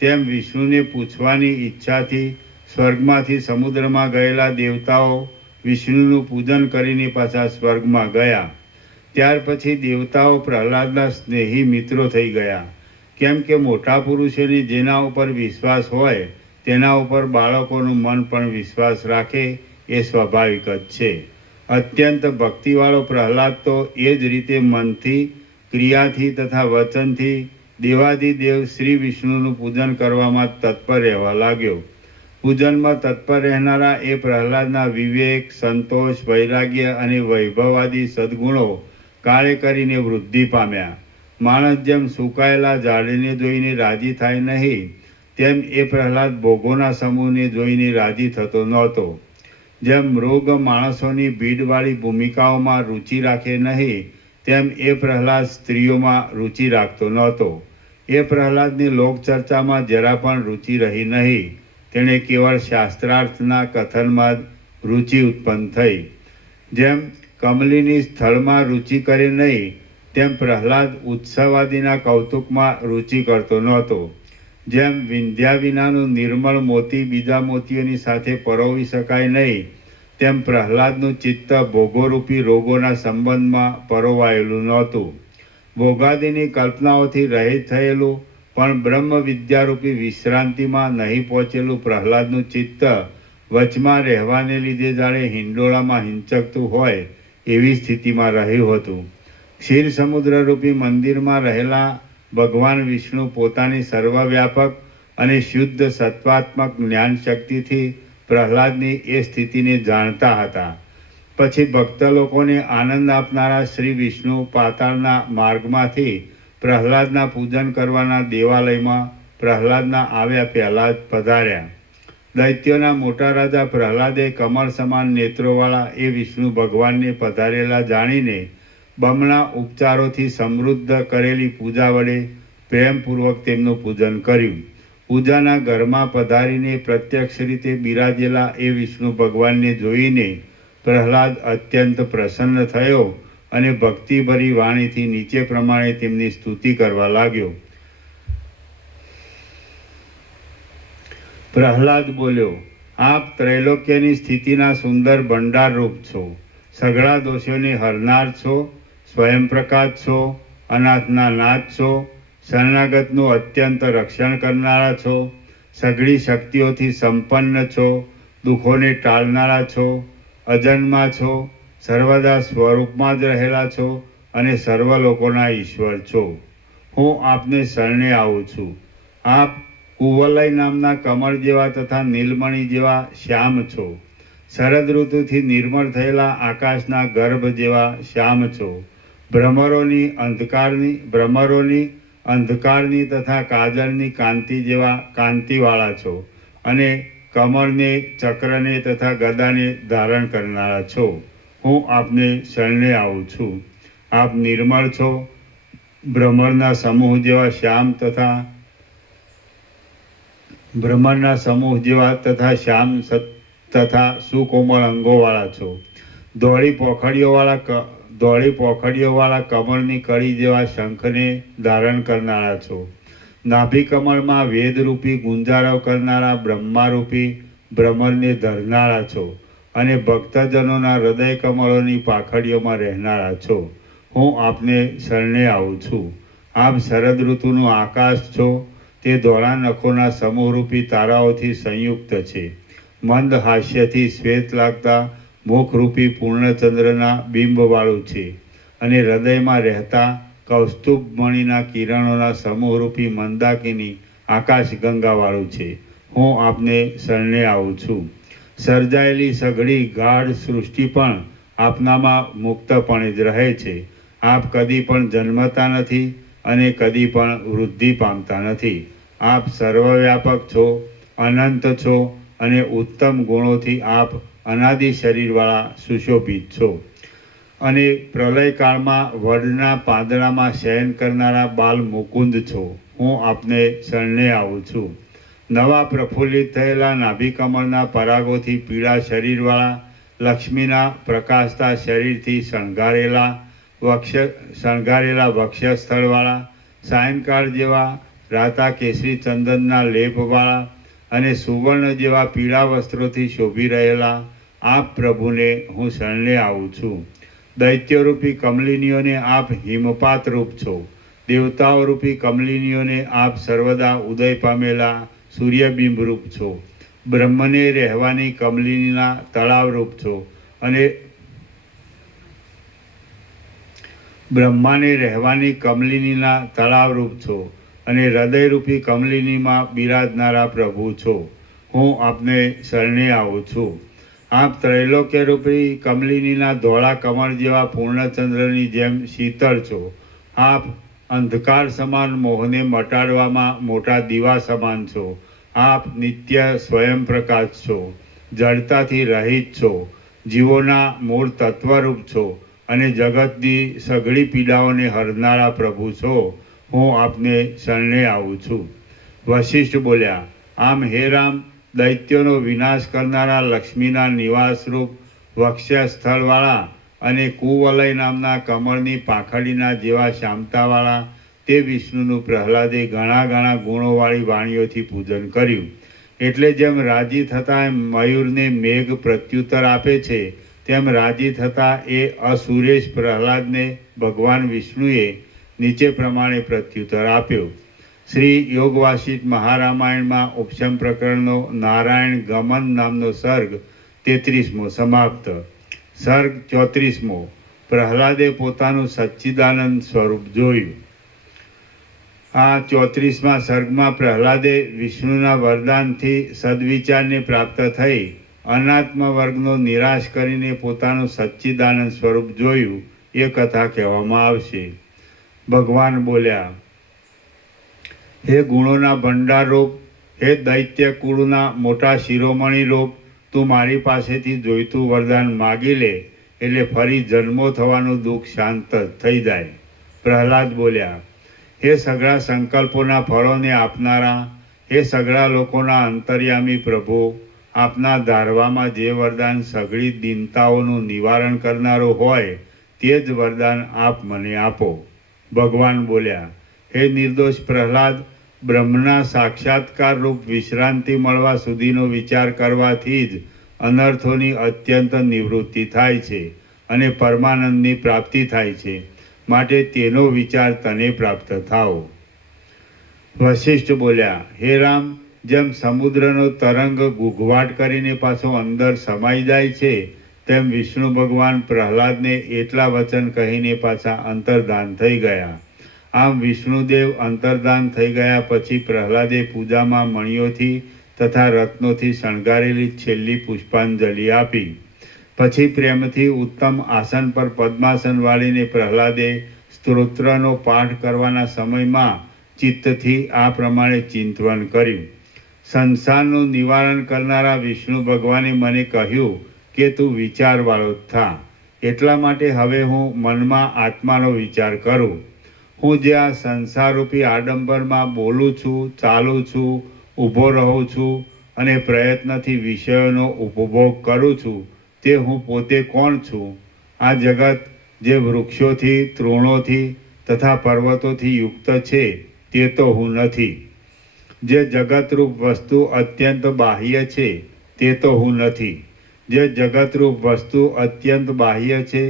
તેમ વિષ્ણુને પૂછવાની ઈચ્છાથી સ્વર્ગમાંથી સમુદ્રમાં ગયેલા દેવતાઓ વિષ્ણુનું પૂજન કરીને પાછા સ્વર્ગમાં ગયા. ત્યાર પછી દેવતાઓ પ્રહલાદના સ્નેહી મિત્રો થઈ ગયા, કેમ કે મોટા પુરુષોની જેના ઉપર વિશ્વાસ હોય તેના ઉપર બાળકોનું મન પણ વિશ્વાસ રાખે એ સ્વાભાવિક જ છે. અત્યંત ભક્તિવાળો પ્રહલાદ તો એ જ રીતે મનથી, ક્રિયાથી તથા વચનથી દેવાધિદેવ શ્રી વિષ્ણુનું પૂજન કરવામાં તત્પર રહેવા લાગ્યો. પૂજનમાં તત્પર રહેનારા એ પ્રહલાદના વિવેક, સંતોષ, વૈરાગ્ય અને વૈભવાદી સદ્ગુણો કાળે કરીને વૃદ્ધિ પામ્યા. માણસ જેમ સુકાયેલા ઝાડને જોઈને રાજી થાય નહીં, તેમ એ પ્રહલાદ ભોગોના સમૂહને જોઈને રાજી થતો નહોતો. જેમ મૃગ માણસોની ભીડવાળી ભૂમિકાઓમાં રુચિ રાખે નહીં, તેમ એ પ્રહલાદ સ્ત્રીઓમાં રુચિ રાખતો નહોતો. એ પ્રહલાદની લોકચર્ચામાં જરા પણ રુચિ રહી નહીં. તેણે કેવળ શાસ્ત્રાર્થના કથનમાં જ રુચિ ઉત્પન્ન થઈ. જેમ કમલીની સ્થળમાં રુચિ કરે નહીં, તેમ પ્રહલાદ ઉત્સવાદીના કૌતુકમાં રુચિ કરતો નહોતો. જેમ વિંધ્યા વિનાનું નિર્મળ મોતી બીજા મોતીઓની સાથે પરોવી શકાય નહીં, તેમ પ્રહલાદનું ચિત્ત ભોગોરૂપી રોગોના સંબંધમાં પરોવાયેલું નહોતું. ભોગાદિની કલ્પનાઓથી રહિત થયેલું પણ બ્રહ્મ વિદ્યારૂપી વિશ્રાંતિમાં નહીં પહોંચેલું પ્રહલાદનું ચિત્ત વચમાં રહેવાને લીધે જાણે હિંડોળામાં હિંચકતું હોય એવી સ્થિતિમાં રહ્યું હતું. ક્ષીર સમુદ્રરૂપી મંદિરમાં રહેલા ભગવાન વિષ્ણુ પોતાની સર્વવ્યાપક અને શુદ્ધ સત્વાત્મક જ્ઞાન શક્તિથી પ્રહલાદની એ સ્થિતિને જાણતા હતા. પછી ભક્ત લોકોને આનંદ આપનારા શ્રી વિષ્ણુ પાતાળના માર્ગમાંથી પ્રહલાદના પૂજન કરવાના દેવાલયમાં પ્રહલાદના આવ્યા પહેલાં જ પધાર્યા. દૈત્યોના મોટા રાજા પ્રહલાદે કમળ સમાન નેત્રોવાળા એ વિષ્ણુ ભગવાનને પધારેલા જાણીને બમણા ઉપચારોથી સમૃદ્ધ કરેલી પૂજા વડે પ્રેમપૂર્વક તેમનું પૂજન કર્યું. પૂજાના ઘરમાં પધારીને પ્રત્યક્ષ રીતે બિરાજેલા એ વિષ્ણુ ભગવાનને જોઈને પ્રહલાદ અત્યંત પ્રસન્ન થયો અને ભક્તિભરી વાણીથી નીચે પ્રમાણે તેમની સ્તુતિ કરવા લાગ્યો. પ્રહલાદ બોલ્યો, આપ ત્રૈલોક્યની સ્થિતિના સુંદર ભંડારરૂપ છો, સઘળા દોષોને હરનાર છો, સ્વયં પ્રકાશ છો, અનાથના નાથ છો, શરણાગતનું અત્યંત રક્ષણ કરનારા છો, સઘળી શક્તિઓથી સંપન્ન છો, દુઃખોને ટાળનારા છો, અજન્મા છો, સર્વદા સ્વરૂપમાં જ રહેલા છો અને સર્વ લોકોના ઈશ્વર છો. હું આપને શરણે આવું છું. આપ કુવલય નામના કમળ જેવા તથા નીલમણી જેવા શ્યામ છો. શરદ ઋતુથી નિર્મળ થયેલા આકાશના ગર્ભ જેવા શ્યામ છો. ભ્રમરોની અંધકારની તથા કાજળની કાંતિ જેવા કાંતિવાળા છો અને કમળને, ચક્રને તથા ગદાને ધારણ કરનારા છો. હું આપને શરણે આવું છું. આપ નિર્મળ છો, ભ્રમરના સમૂહ જેવા શ્યામ તથા સુકોમળ અંગોવાળા છો. ધોળી પોખડીઓવાળા કમળની કળી જેવા શંખને ધારણ કરનારા છો. નાભી કમળમાં વેદરૂપી ગુંજારવ કરનારા બ્રહ્મારૂપી ભ્રમરને ધરનારા છો અને ભક્તજનોના હૃદય કમળોની પાખડીઓમાં રહેનારા છો. હું આપને શરણે આવું છું. આપ શરદ ઋતુનું આકાશ છો. તે ધોળા નખોના સમૂહરૂપી તારાઓથી સંયુક્ત છે. મંદ હાસ્યથી શ્વેત લાગતા મુખરૂપી પૂર્ણચંદ્રના બિંબવાળું છે અને હૃદયમાં રહેતા કૌસ્તુભ મણિના કિરણોના સમૂહરૂપી મંદાકિની આકાશ ગંગાવાળું છે. હું આપને શરણે આવું છું. સર્જાયેલી સઘળી ગાઢ સૃષ્ટિ પણ આપનામાં મુક્તપણે જ રહે છે. આપ કદી પણ જન્મતા નથી અને કદી પણ વૃદ્ધિ પામતા નથી. આપ સર્વવ્યાપક છો, અનંત છો અને ઉત્તમ ગુણોથી આપ અનાદિ શરીરવાળા સુશોભિત છો અને પ્રલયકાળમાં વડના પાંદડામાં શયન કરનારા બાલ મુકુંદ છો. હું આપને શરણે આવું છું. નવા પ્રફુલ્લિત થયેલા નાભિકમળના પરાગોથી પીળા શરીરવાળા, લક્ષ્મીના પ્રકાશતા શરીરથી શણગારેલા વક્ષસ્થળવાળા, સાયંકાળ જેવા રાતા કેસરી ચંદનના લેપવાળા અને સુવર્ણ જેવા પીળા વસ્ત્રોથી શોભી રહેલા આપ પ્રભુને હું શરણે આવું છું. દૈત્યરૂપી કમલિનીઓને આપ હિમપાત રૂપ છો. દેવતાઓરૂપી કમલિનીઓને આપ સર્વદા ઉદય પામેલા સૂર્યબિંબ રૂપ છો. બ્રહ્મને રહેવાની કમલિનીના તળાવ રૂપ છો અને બ્રહ્માને રહેવાની કમલિનીના તળાવ રૂપ છો અને હૃદયરૂપી કમલિનીમાં બિરાજનારા પ્રભુ છો. હું આપને શરણે આવું છું. આપ ત્રૈલોક્યરૂપી કમલિનીના ધોળા કમળ જેવા પૂર્ણચંદ્રની જેમ શીતળ છો. આપ અંધકાર સમાન મોહને મટાડવામાં મોટા દીવા સમાન છો. આપ નિત્ય સ્વયં પ્રકાશ છો, જડતાથી રહિત છો, જીવોના મૂળ તત્વરૂપ છો અને જગતની સઘળી પીડાઓને હરનારા પ્રભુ છો. હું આપને શરણે આવું છું. વશિષ્ઠ બોલ્યા, આમ હે રામ, દૈત્યોનો વિનાશ કરનારા લક્ષ્મીના નિવાસરૂપ વક્ષસ્થળવાળા અને કુવલય નામના કમળની પાંખડીના જેવા શ્યામતાવાળા તે વિષ્ણુનું પ્રહલાદે ઘણા ગુણોવાળી વાણીઓથી પૂજન કર્યું. એટલે જેમ રાજી થતાં મયુરને મેઘ પ્રત્યુત્તર આપે છે, તેમ રાજી થતાં એ અસુરેશ પ્રહલાદને ભગવાન વિષ્ણુએ નીચે પ્રમાણે પ્રત્યુત્તર આપ્યો. શ્રી યોગવાસિષ્ઠ મહારામાયણમાં ઉપશમ પ્રકરણનો નારાયણ ગમન નામનો સર્ગ 33મો સમાપ્ત. સર્ગ 34મો. પ્રહલાદે પોતાનું સચ્ચિદાનંદ સ્વરૂપ જોયું. આ 34મા સર્ગમાં પ્રહલાદે વિષ્ણુના વરદાનથી સદવિચારને પ્રાપ્ત થઈ અનાત્મ વર્ગનો નિરાશ કરીને પોતાનું સચ્ચિદાનંદ સ્વરૂપ જોયું એ કથા કહેવામાં આવશે. ભગવાન બોલ્યા, હે ગુણોના ભંડાર રૂપ, હે દૈત્ય કુળના મોટા શિરોમણી રૂપ, તું મારી પાસેથી જોઈતું વરદાન માગી લે એટલે ફરી જન્મો થવાનું દુઃખ શાંત થઈ જાય. પ્રહલાદ બોલ્યા, હે સઘળા સંકલ્પોના ફળોને આપનારા, હે સઘળા લોકોના અંતર્યામી પ્રભુ, આપના ધારવામાં જે વરદાન સઘળી દીનતાઓનું નિવારણ કરનારું હોય તે જ વરદાન આપ મને આપો. ભગવાન બોલ્યા, હે નિર્દોષ પ્રહલાદ, બ્રહ્મના સાક્ષાત્કાર રૂપ વિશ્રાંતિ મળવા સુધીનો વિચાર કરવાથી જ અનર્થોની અત્યંત નિવૃત્તિ થાય છે અને પરમાનંદની પ્રાપ્તિ થાય છે. માટે તેનો વિચાર તને પ્રાપ્ત થાઓ. વશિષ્ઠ બોલ્યા, હે રામ, જેમ સમુદ્રનો તરંગ ઘૂઘવાટ કરીને પાછો અંદર સમાઈ જાય છે, તેમ વિષ્ણુ ભગવાન પ્રહલાદને એટલા વચન કહીને પાછા અંતર્ધાન થઈ ગયા. આમ વિષ્ણુદેવ અંતર્ધાન થઈ ગયા પછી પ્રહલાદે પૂજામાં મણિઓથી તથા રત્નોથી શણગારેલી છેલ્લી પુષ્પાંજલિ આપી. પછી પ્રેમથી ઉત્તમ આસન પર પદ્માસન વાળીને પ્રહલાદે સ્તોત્રનો પાઠ કરવાના સમયમાં ચિત્તથી આ પ્રમાણે ચિંતવન કર્યું. સંસારનું નિવારણ કરનારા વિષ્ણુ ભગવાને મને કહ્યું કે તું વિચારવાળો થા. એટલા માટે હવે હું મનમાં આત્માનો વિચાર કરું. હું જે આ સંસારરૂપી આડંબરમાં બોલું છું, ચાલું છું, ઊભો રહું છું અને પ્રયત્નથી વિષયોનો ઉપભોગ કરું છું, તે હું પોતે કોણ છું? આ જગત જે વૃક્ષોથી, તૃણોથી તથા પર્વતોથી યુક્ત છે તે તો હું નથી. જે જગતરૂપ વસ્તુ અત્યંત બાહ્ય છે તે તો હું નથી. જે જગતરૂપ વસ્તુ અત્યંત બાહ્ય છે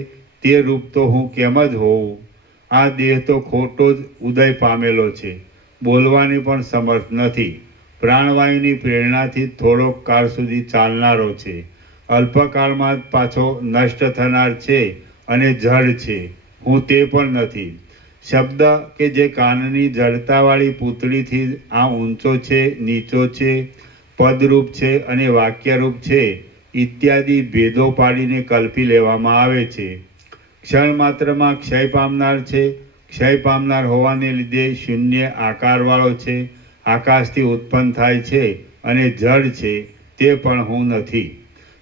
તે રૂપ તો હું કેમ જ હોઉં? આ દેહ તો ખોટો જ ઉદય પામેલો છે, બોલવાની પણ સમર્થ નથી. પ્રાણવાયુની પ્રેરણાથી થોડોક કાળ સુધી ચાલનારો છે, અલ્પકાળમાં જ પાછો નષ્ટ થનાર છે અને જડ છે. હું તે પણ નથી. શબ્દ કે જે કાનની જડતાવાળી પૂતળીથી આ ઊંચો છે, નીચો છે, પદરૂપ છે અને વાક્યરૂપ છે ઇત્યાદિ ભેદો પાડીને કલ્પી લેવામાં આવે છે. ક્ષણ માત્રમાં ક્ષય પામનાર છે. ક્ષય પામનાર હોવાને લીધે શૂન્ય આકારવાળો છે, આકાશથી ઉત્પન્ન થાય છે અને જડ છે, તે પણ હું નથી.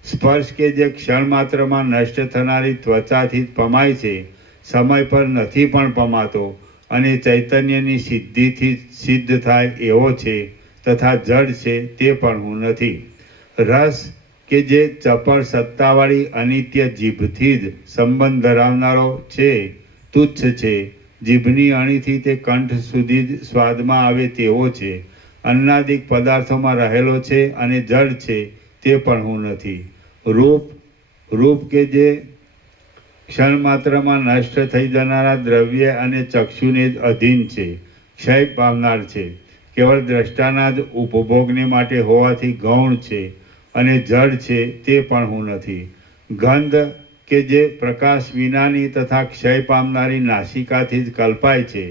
સ્પર્શ કે જે ક્ષણ માત્રમાં નષ્ટ થનારી ત્વચાથી જ પમાય છે, સમય પર નથી પણ પમાતો અને ચૈતન્યની સિદ્ધિથી સિદ્ધ થાય એવો છે તથા જડ છે, તે પણ હું નથી. રસ કે જે ચપળ સત્તાવાળી અનિત્ય જીભથી જ સંબંધ ધરાવનારો છે, તુચ્છ છે. જીભની અણીથી તે કંઠ સુધી જ સ્વાદમાં આવે તેવો છે, અન્નાદિક પદાર્થોમાં રહેલો છે અને જડ છે, તે પણ હું નથી. રૂપ કે જે ક્ષણ માત્રમાં નષ્ટ થઈ જનારા દ્રવ્ય અને ચક્ષુને જ અધીન છે, ક્ષય પામનાર છે, કેવળ દ્રષ્ટાના જ ઉપભોગને માટે હોવાથી ગૌણ છે અને જડ છે, તે પણ હું નથી. ગંધ કે જે પ્રકાશ વિનાની તથા ક્ષય પામનારી નાસિકાથી જ કલ્પાય છે,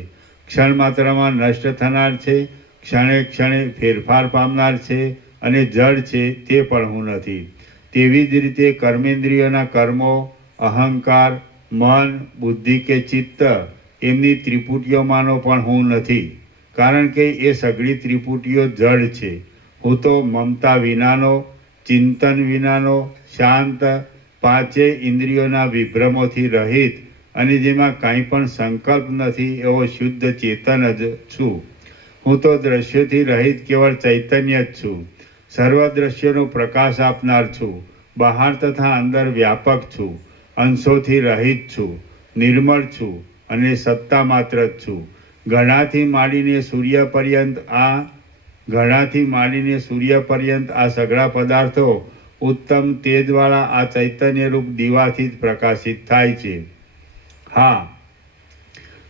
ક્ષણ માત્રમાં નષ્ટ થનાર છે, ક્ષણે ક્ષણે ફેરફાર પામનાર છે અને જડ છે, તે પણ હું નથી. તેવી જ રીતે કર્મેન્દ્રિયોના કર્મો, અહંકાર, મન, બુદ્ધિ કે ચિત્ત એમની ત્રિપુટીઓમાંનો પણ હું નથી, કારણ કે એ સઘળી ત્રિપુટીઓ જડ છે. હું તો મમતા વિનાનો, ચિંતન વિનાનો, શાંત, પાંચે ઇન્દ્રિયોના વિભ્રમોથી રહિત અને જેમાં કાંઈ પણ સંકલ્પ નથી એવો શુદ્ધ ચેતન જ છું. હું તો દ્રશ્યોથી રહિત કેવળ ચૈતન્ય જ છું. સર્વ દ્રશ્યોનો પ્રકાશ આપનાર છું. બહાર તથા અંદર વ્યાપક છું. અંશોથી રહિત છું, નિર્મળ છું અને સત્તા માત્ર જ છું. ઘણાથી માંડીને સૂર્ય પર્યંત આ સઘળા પદાર્થો ઉત્તમ તેજવાળા આ ચૈતન્યરૂપ દીવાથી જ પ્રકાશિત થાય છે. હા,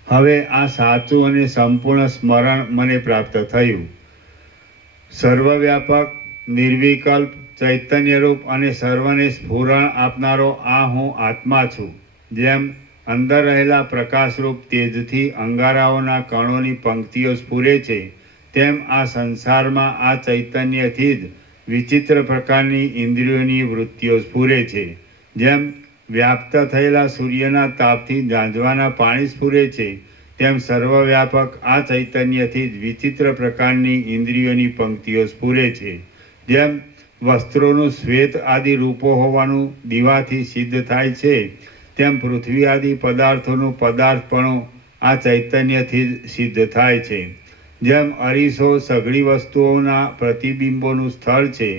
હવે આ સાચું અને સંપૂર્ણ સ્મરણ મને પ્રાપ્ત થયું. સર્વવ્યાપક, નિર્વિકલ્પ, ચૈતન્યરૂપ અને સર્વને સ્ફુરણ આપનારો આ હું આત્મા છું. જેમ અંદર રહેલા પ્રકાશરૂપ તેજથી અંગારાઓના કણોની પંક્તિઓ સ્ફુરે છે, તેમ આ સંસારમાં આ ચૈતન્યથી જ વિચિત્ર પ્રકારની ઇન્દ્રિયોની વૃત્તિઓ સ્ફુરે છે. જેમ વ્યાપ્ત થયેલા સૂર્યના તાપથી ઝાંઝવાના પાણી સ્ફુરે છે, તેમ સર્વવ્યાપક આ ચૈતન્યથી જ વિચિત્ર પ્રકારની ઇન્દ્રિયોની પંક્તિઓ સ્ફુરે છે. જેમ વસ્ત્રોનું શ્વેત આદિ રૂપો હોવાનું દીવાથી સિદ્ધ થાય છે, તેમ પૃથ્વી આદિ પદાર્થોનું પદાર્થપણું આ ચૈતન્યથી જ સિદ્ધ થાય છે. જેમ અરીસો સઘળી વસ્તુઓના પ્રતિબિંબોનું સ્થળ છે,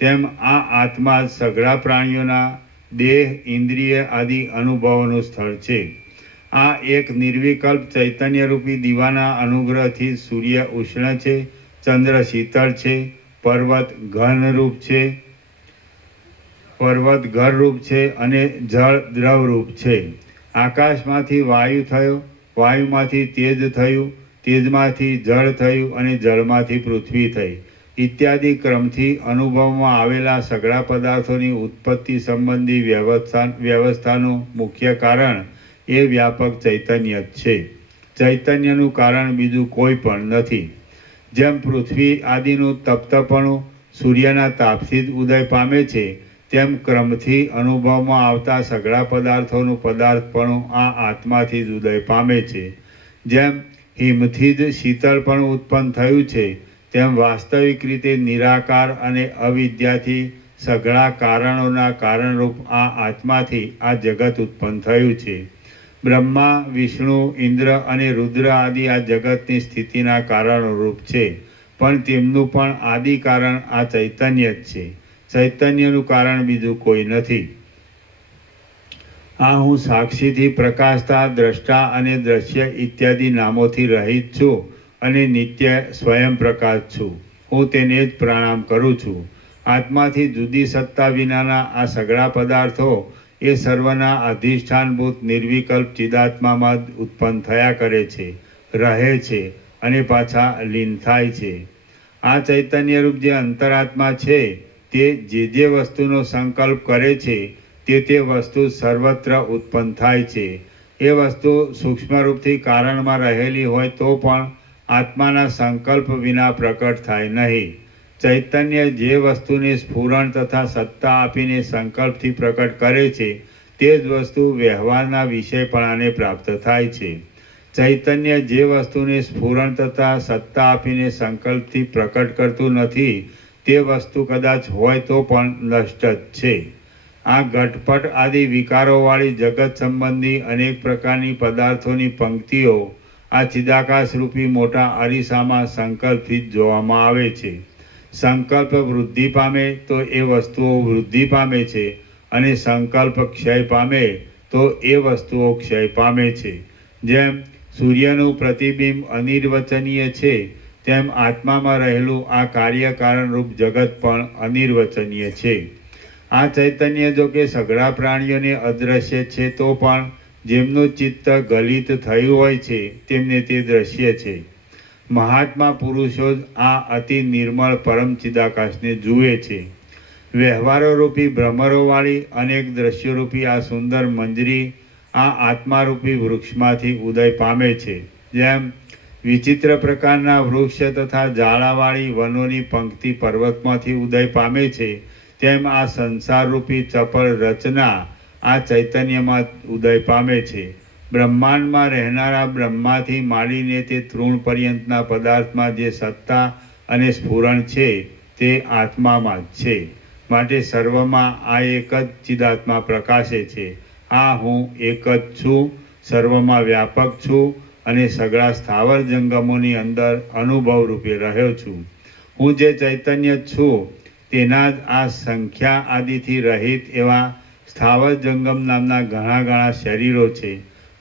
તેમ આ આત્મા સઘળા પ્રાણીઓના દેહ, ઇન્દ્રિય આદિ અનુભવોનું સ્થળ છે. આ એક નિર્વિકલ્પ ચૈતન્યરૂપી દીવાના અનુગ્રહથી સૂર્ય ઉષ્ણ છે, ચંદ્ર શીતળ છે, પર્વત ઘરરૂપ છે અને જળ દ્રવરૂપ છે. આકાશમાંથી વાયુ થયો, વાયુમાંથી તેજ થયું, તેજમાંથી જળ થયું અને જળમાંથી પૃથ્વી થઈ ઇત્યાદિ ક્રમથી અનુભવમાં આવેલા સઘળા પદાર્થોની ઉત્પત્તિ સંબંધી વ્યવસ્થાનું મુખ્ય કારણ એ વ્યાપક ચૈતન્ય જ છે. ચૈતન્યનું કારણ બીજું કોઈ પણ નથી. જેમ પૃથ્વી આદિનું તપ્તપણું સૂર્યના તાપથી જ ઉદય પામે છે, તેમ ક્રમથી અનુભવમાં આવતા સઘળા પદાર્થોનું પદાર્થપણું આ આત્માથી જ ઉદય પામે છે. જેમ હિમથી જ શીતળપણું ઉત્પન્ન થયું છે, તેમ વાસ્તવિક રીતે નિરાકાર અને અવિદ્યાથી સઘળા કારણોના કારણરૂપ આ આત્માથી આ જગત ઉત્પન્ન થયું છે. બ્રહ્મા, વિષ્ણુ, ઇન્દ્ર અને રુદ્ર આદિ આ જગતની સ્થિતિના કારણોરૂપ છે, પણ તેમનું પણ આદિ કારણ આ ચૈતન્ય જ છે. ચૈતન્યનું કારણ બીજું કોઈ નથી. આ હું સાક્ષીથી પ્રકાશતા દ્રષ્ટા અને દ્રશ્ય ઇત્યાદિ નામોથી રહિત છું અને નિત્ય સ્વયં પ્રકાશ છું. હું તેને જ પ્રણામ કરું છું. આત્માથી જુદી સત્તા વિનાના આ સઘળા પદાર્થો એ સર્વના અધિષ્ઠાનભૂત નિર્વિકલ્પ ચિદાત્મામાં જ ઉત્પન્ન થયા કરે છે, રહે છે અને પાછા લીન થાય છે. આ ચૈતન્યરૂપ જે અંતરાત્મા છે તે જે વસ્તુનો સંકલ્પ કરે છે તે વસ્તુ સર્વત્ર ઉત્પન્ન થાય છે. એ વસ્તુ સૂક્ષ્મરૂપથી કારણમાં રહેલી હોય તો પણ આત્માના સંકલ્પ વિના પ્રકટ થાય નહીં. ચૈતન્ય જે વસ્તુને સ્ફુરણ તથા સત્તા આપીને સંકલ્પથી પ્રકટ કરે છે તે જ વસ્તુ વ્યવહારના વિષયપણાને પ્રાપ્ત થાય છે. ચૈતન્ય જે વસ્તુને સ્ફુરણ તથા સત્તા આપીને સંકલ્પથી પ્રકટ કરતું નથી તે વસ્તુ કદાચ હોય તો પણ નષ્ટ જ છે. આ ઘટપટ આદિ વિકારોવાળી જગત સંબંધી અનેક પ્રકારની પદાર્થોની પંક્તિઓ આ ચિદાકાશરૂપી મોટા અરીસામાં સંકલ્પથી જ જોવામાં આવે છે. સંકલ્પ વૃદ્ધિ પામે તો એ વસ્તુઓ વૃદ્ધિ પામે છે અને સંકલ્પ ક્ષય પામે તો એ વસ્તુઓ ક્ષય પામે છે. જેમ સૂર્યનું પ્રતિબિંબ અનિર્વચનીય છે તેમ આત્મામાં રહેલું આ કાર્યકારણરૂપ જગત પણ અનિર્વચનીય છે. આ ચૈતન્ય જો કે સઘળા પ્રાણીઓને અદ્રશ્ય છે તો પણ જેમનું ચિત્ત ગલિત થયું હોય છે તેમને તે દ્રશ્ય છે. મહાત્મા પુરુષો જ આ અતિ નિર્મળ પરમ ચિદાકાશને જુએ છે. વ્યવહારોરૂપી ભ્રમરોવાળી અનેક દ્રશ્યોરૂપી આ સુંદર મંજરી આ આત્મારૂપી વૃક્ષમાંથી ઉદય પામે છે. જેમ વિચિત્ર પ્રકારના વૃક્ષ તથા ઝાડાવાળી વનોની પંક્તિ પર્વતમાંથી ઉદય પામે છે તેમ આ સંસારરૂપી ચપળ રચના આ ચૈતન્યમાં ઉદય પામે છે. બ્રહ્માંડમાં રહેનારા બ્રહ્માથી માંડીને તે તૃણ પર્યંતના પદાર્થમાં જે સત્તા અને સ્ફુરણ છે તે આત્મામાં જ છે. માટે સર્વમાં આ એક જ ચિદાત્મા પ્રકાશે છે. આ હું એક જ છું, સર્વમાં વ્યાપક છું અને સઘળા સ્થાવર જંગમોની અંદર અનુભવ રૂપે રહ્યો છું. હું જે ચૈતન્ય છું તેના જ આ સંખ્યા આદિથી રહિત એવા સ્થાવર જંગમ નામના ઘણા શરીરો છે.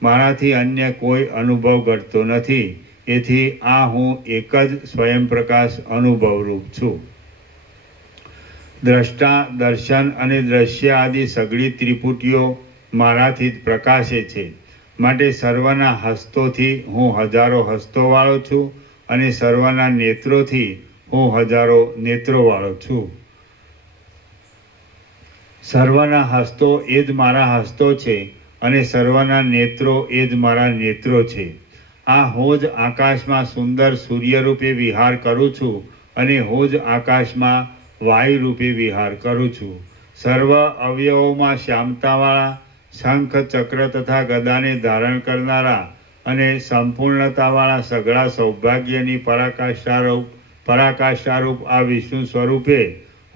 મારાથી અન્ય કોઈ અનુભવ ઘટતો નથી. એથી આ હું એક જ સ્વયં પ્રકાશ અનુભવરૂપ છું. દ્રષ્ટા, દર્શન અને દ્રશ્ય આદિ સઘળી ત્રિપુટીઓ મારાથી જ પ્રકાશે છે. માટે સર્વના હસ્તોથી હું હજારો હસ્તોવાળો છું અને સર્વના નેત્રોથી હું હજારો નેત્રોવાળો છું. સર્વના હસ્તો એ જ મારા હસ્તો છે અને સર્વના નેત્રો એ જ મારા નેત્રો છે. આ હું જ આકાશમાં સુંદર સૂર્યરૂપે વિહાર કરું છું અને હું જ આકાશમાં વાયુરૂપે વિહાર કરું છું. સર્વ અવયવોમાં શ્યામતાવાળા શંખ, ચક્ર તથા ગદાને ધારણ કરનારા અને સંપૂર્ણતાવાળા સઘળા સૌભાગ્યની પરાકાષ્ઠારૂપ આ વિષ્ણુ સ્વરૂપે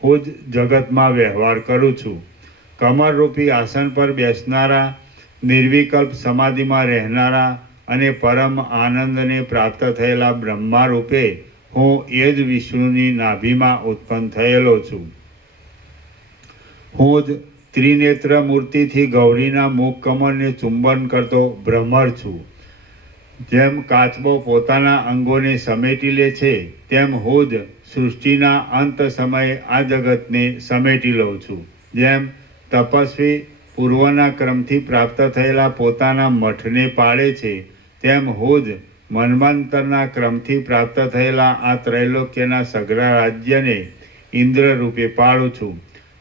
હું જ જગતમાં વ્યવહાર કરું છું. કમળરૂપી આસન પર બેસનારા, નિર્વિકલ્પ સમાધિમાં રહેનારા અને પરમ આનંદને પ્રાપ્ત થયેલા બ્રહ્મા રૂપે હું એ જ વિષ્ણુની નાભીમાં ઉત્પન્ન થયેલો છું. હું જ ત્રિનેત્ર મૂર્તિથી ગૌરીના મુખ કમળને ચુંબન કરતો ભ્રમર છું. જેમ કાચબો પોતાના અંગોને સમેટી લે છે તેમ હું જ સૃષ્ટિના અંત સમયે આ જગતને સમેટી લઉં છું. જેમ તપસ્વી પૂર્વના ક્રમથી પ્રાપ્ત થયેલા પોતાના મઠને પાળે છે તેમ હું જ મન્વંતરના ક્રમથી પ્રાપ્ત થયેલા આ ત્રૈલોક્યના સઘળા રાજ્યને ઇન્દ્ર રૂપે પાળું છું.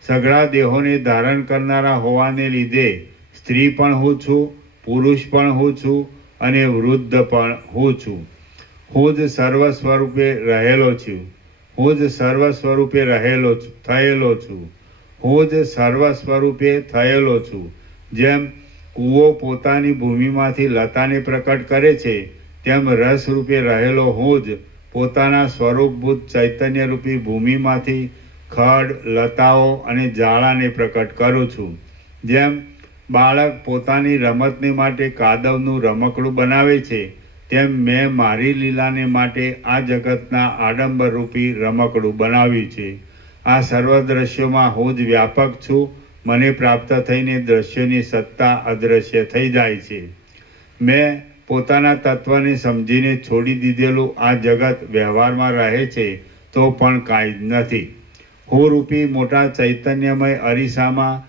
સઘળા દેહોને ધારણ કરનારા હોવાને લીધે સ્ત્રી પણ હું છું, પુરુષ પણ હું છું અને વૃદ્ધ પણ હું છું. હું જ સર્વ સ્વરૂપે રહેલો છું. હું જ સર્વ સ્વરૂપે થયેલો છું. હું જ સર્વ સ્વરૂપે થયેલો છું. જેમ કૂવો પોતાની ભૂમિમાંથી લતાને પ્રકટ કરે છે તેમ રસરૂપે રહેલો હું જ પોતાના સ્વરૂપભૂત ચૈતન્યરૂપી ભૂમિમાંથી ખડ લતાઓ અને ઝાડાને પ્રકટ કરું છું. જેમ બાળક પોતાની રમતને માટે કાદવનું રમકડું બનાવે છે, તેમ મેં મારી લીલાને માટે આ જગતના આડંબરરૂપી રમકડું બનાવ્યું છે. આ સર્વ દ્રશ્યોમાં હું જ વ્યાપક છું. મને પ્રાપ્ત થઈને દ્રશ્યોની સત્તા અદૃશ્ય થઈ જાય છે. મેં પોતાના તત્વને સમજીને છોડી દીધેલું આ જગત વ્યવહારમાં રહે છે તો પણ કાંઈ જ નથી. હું રૂપી મોટા ચૈતન્યમય અરીસામાં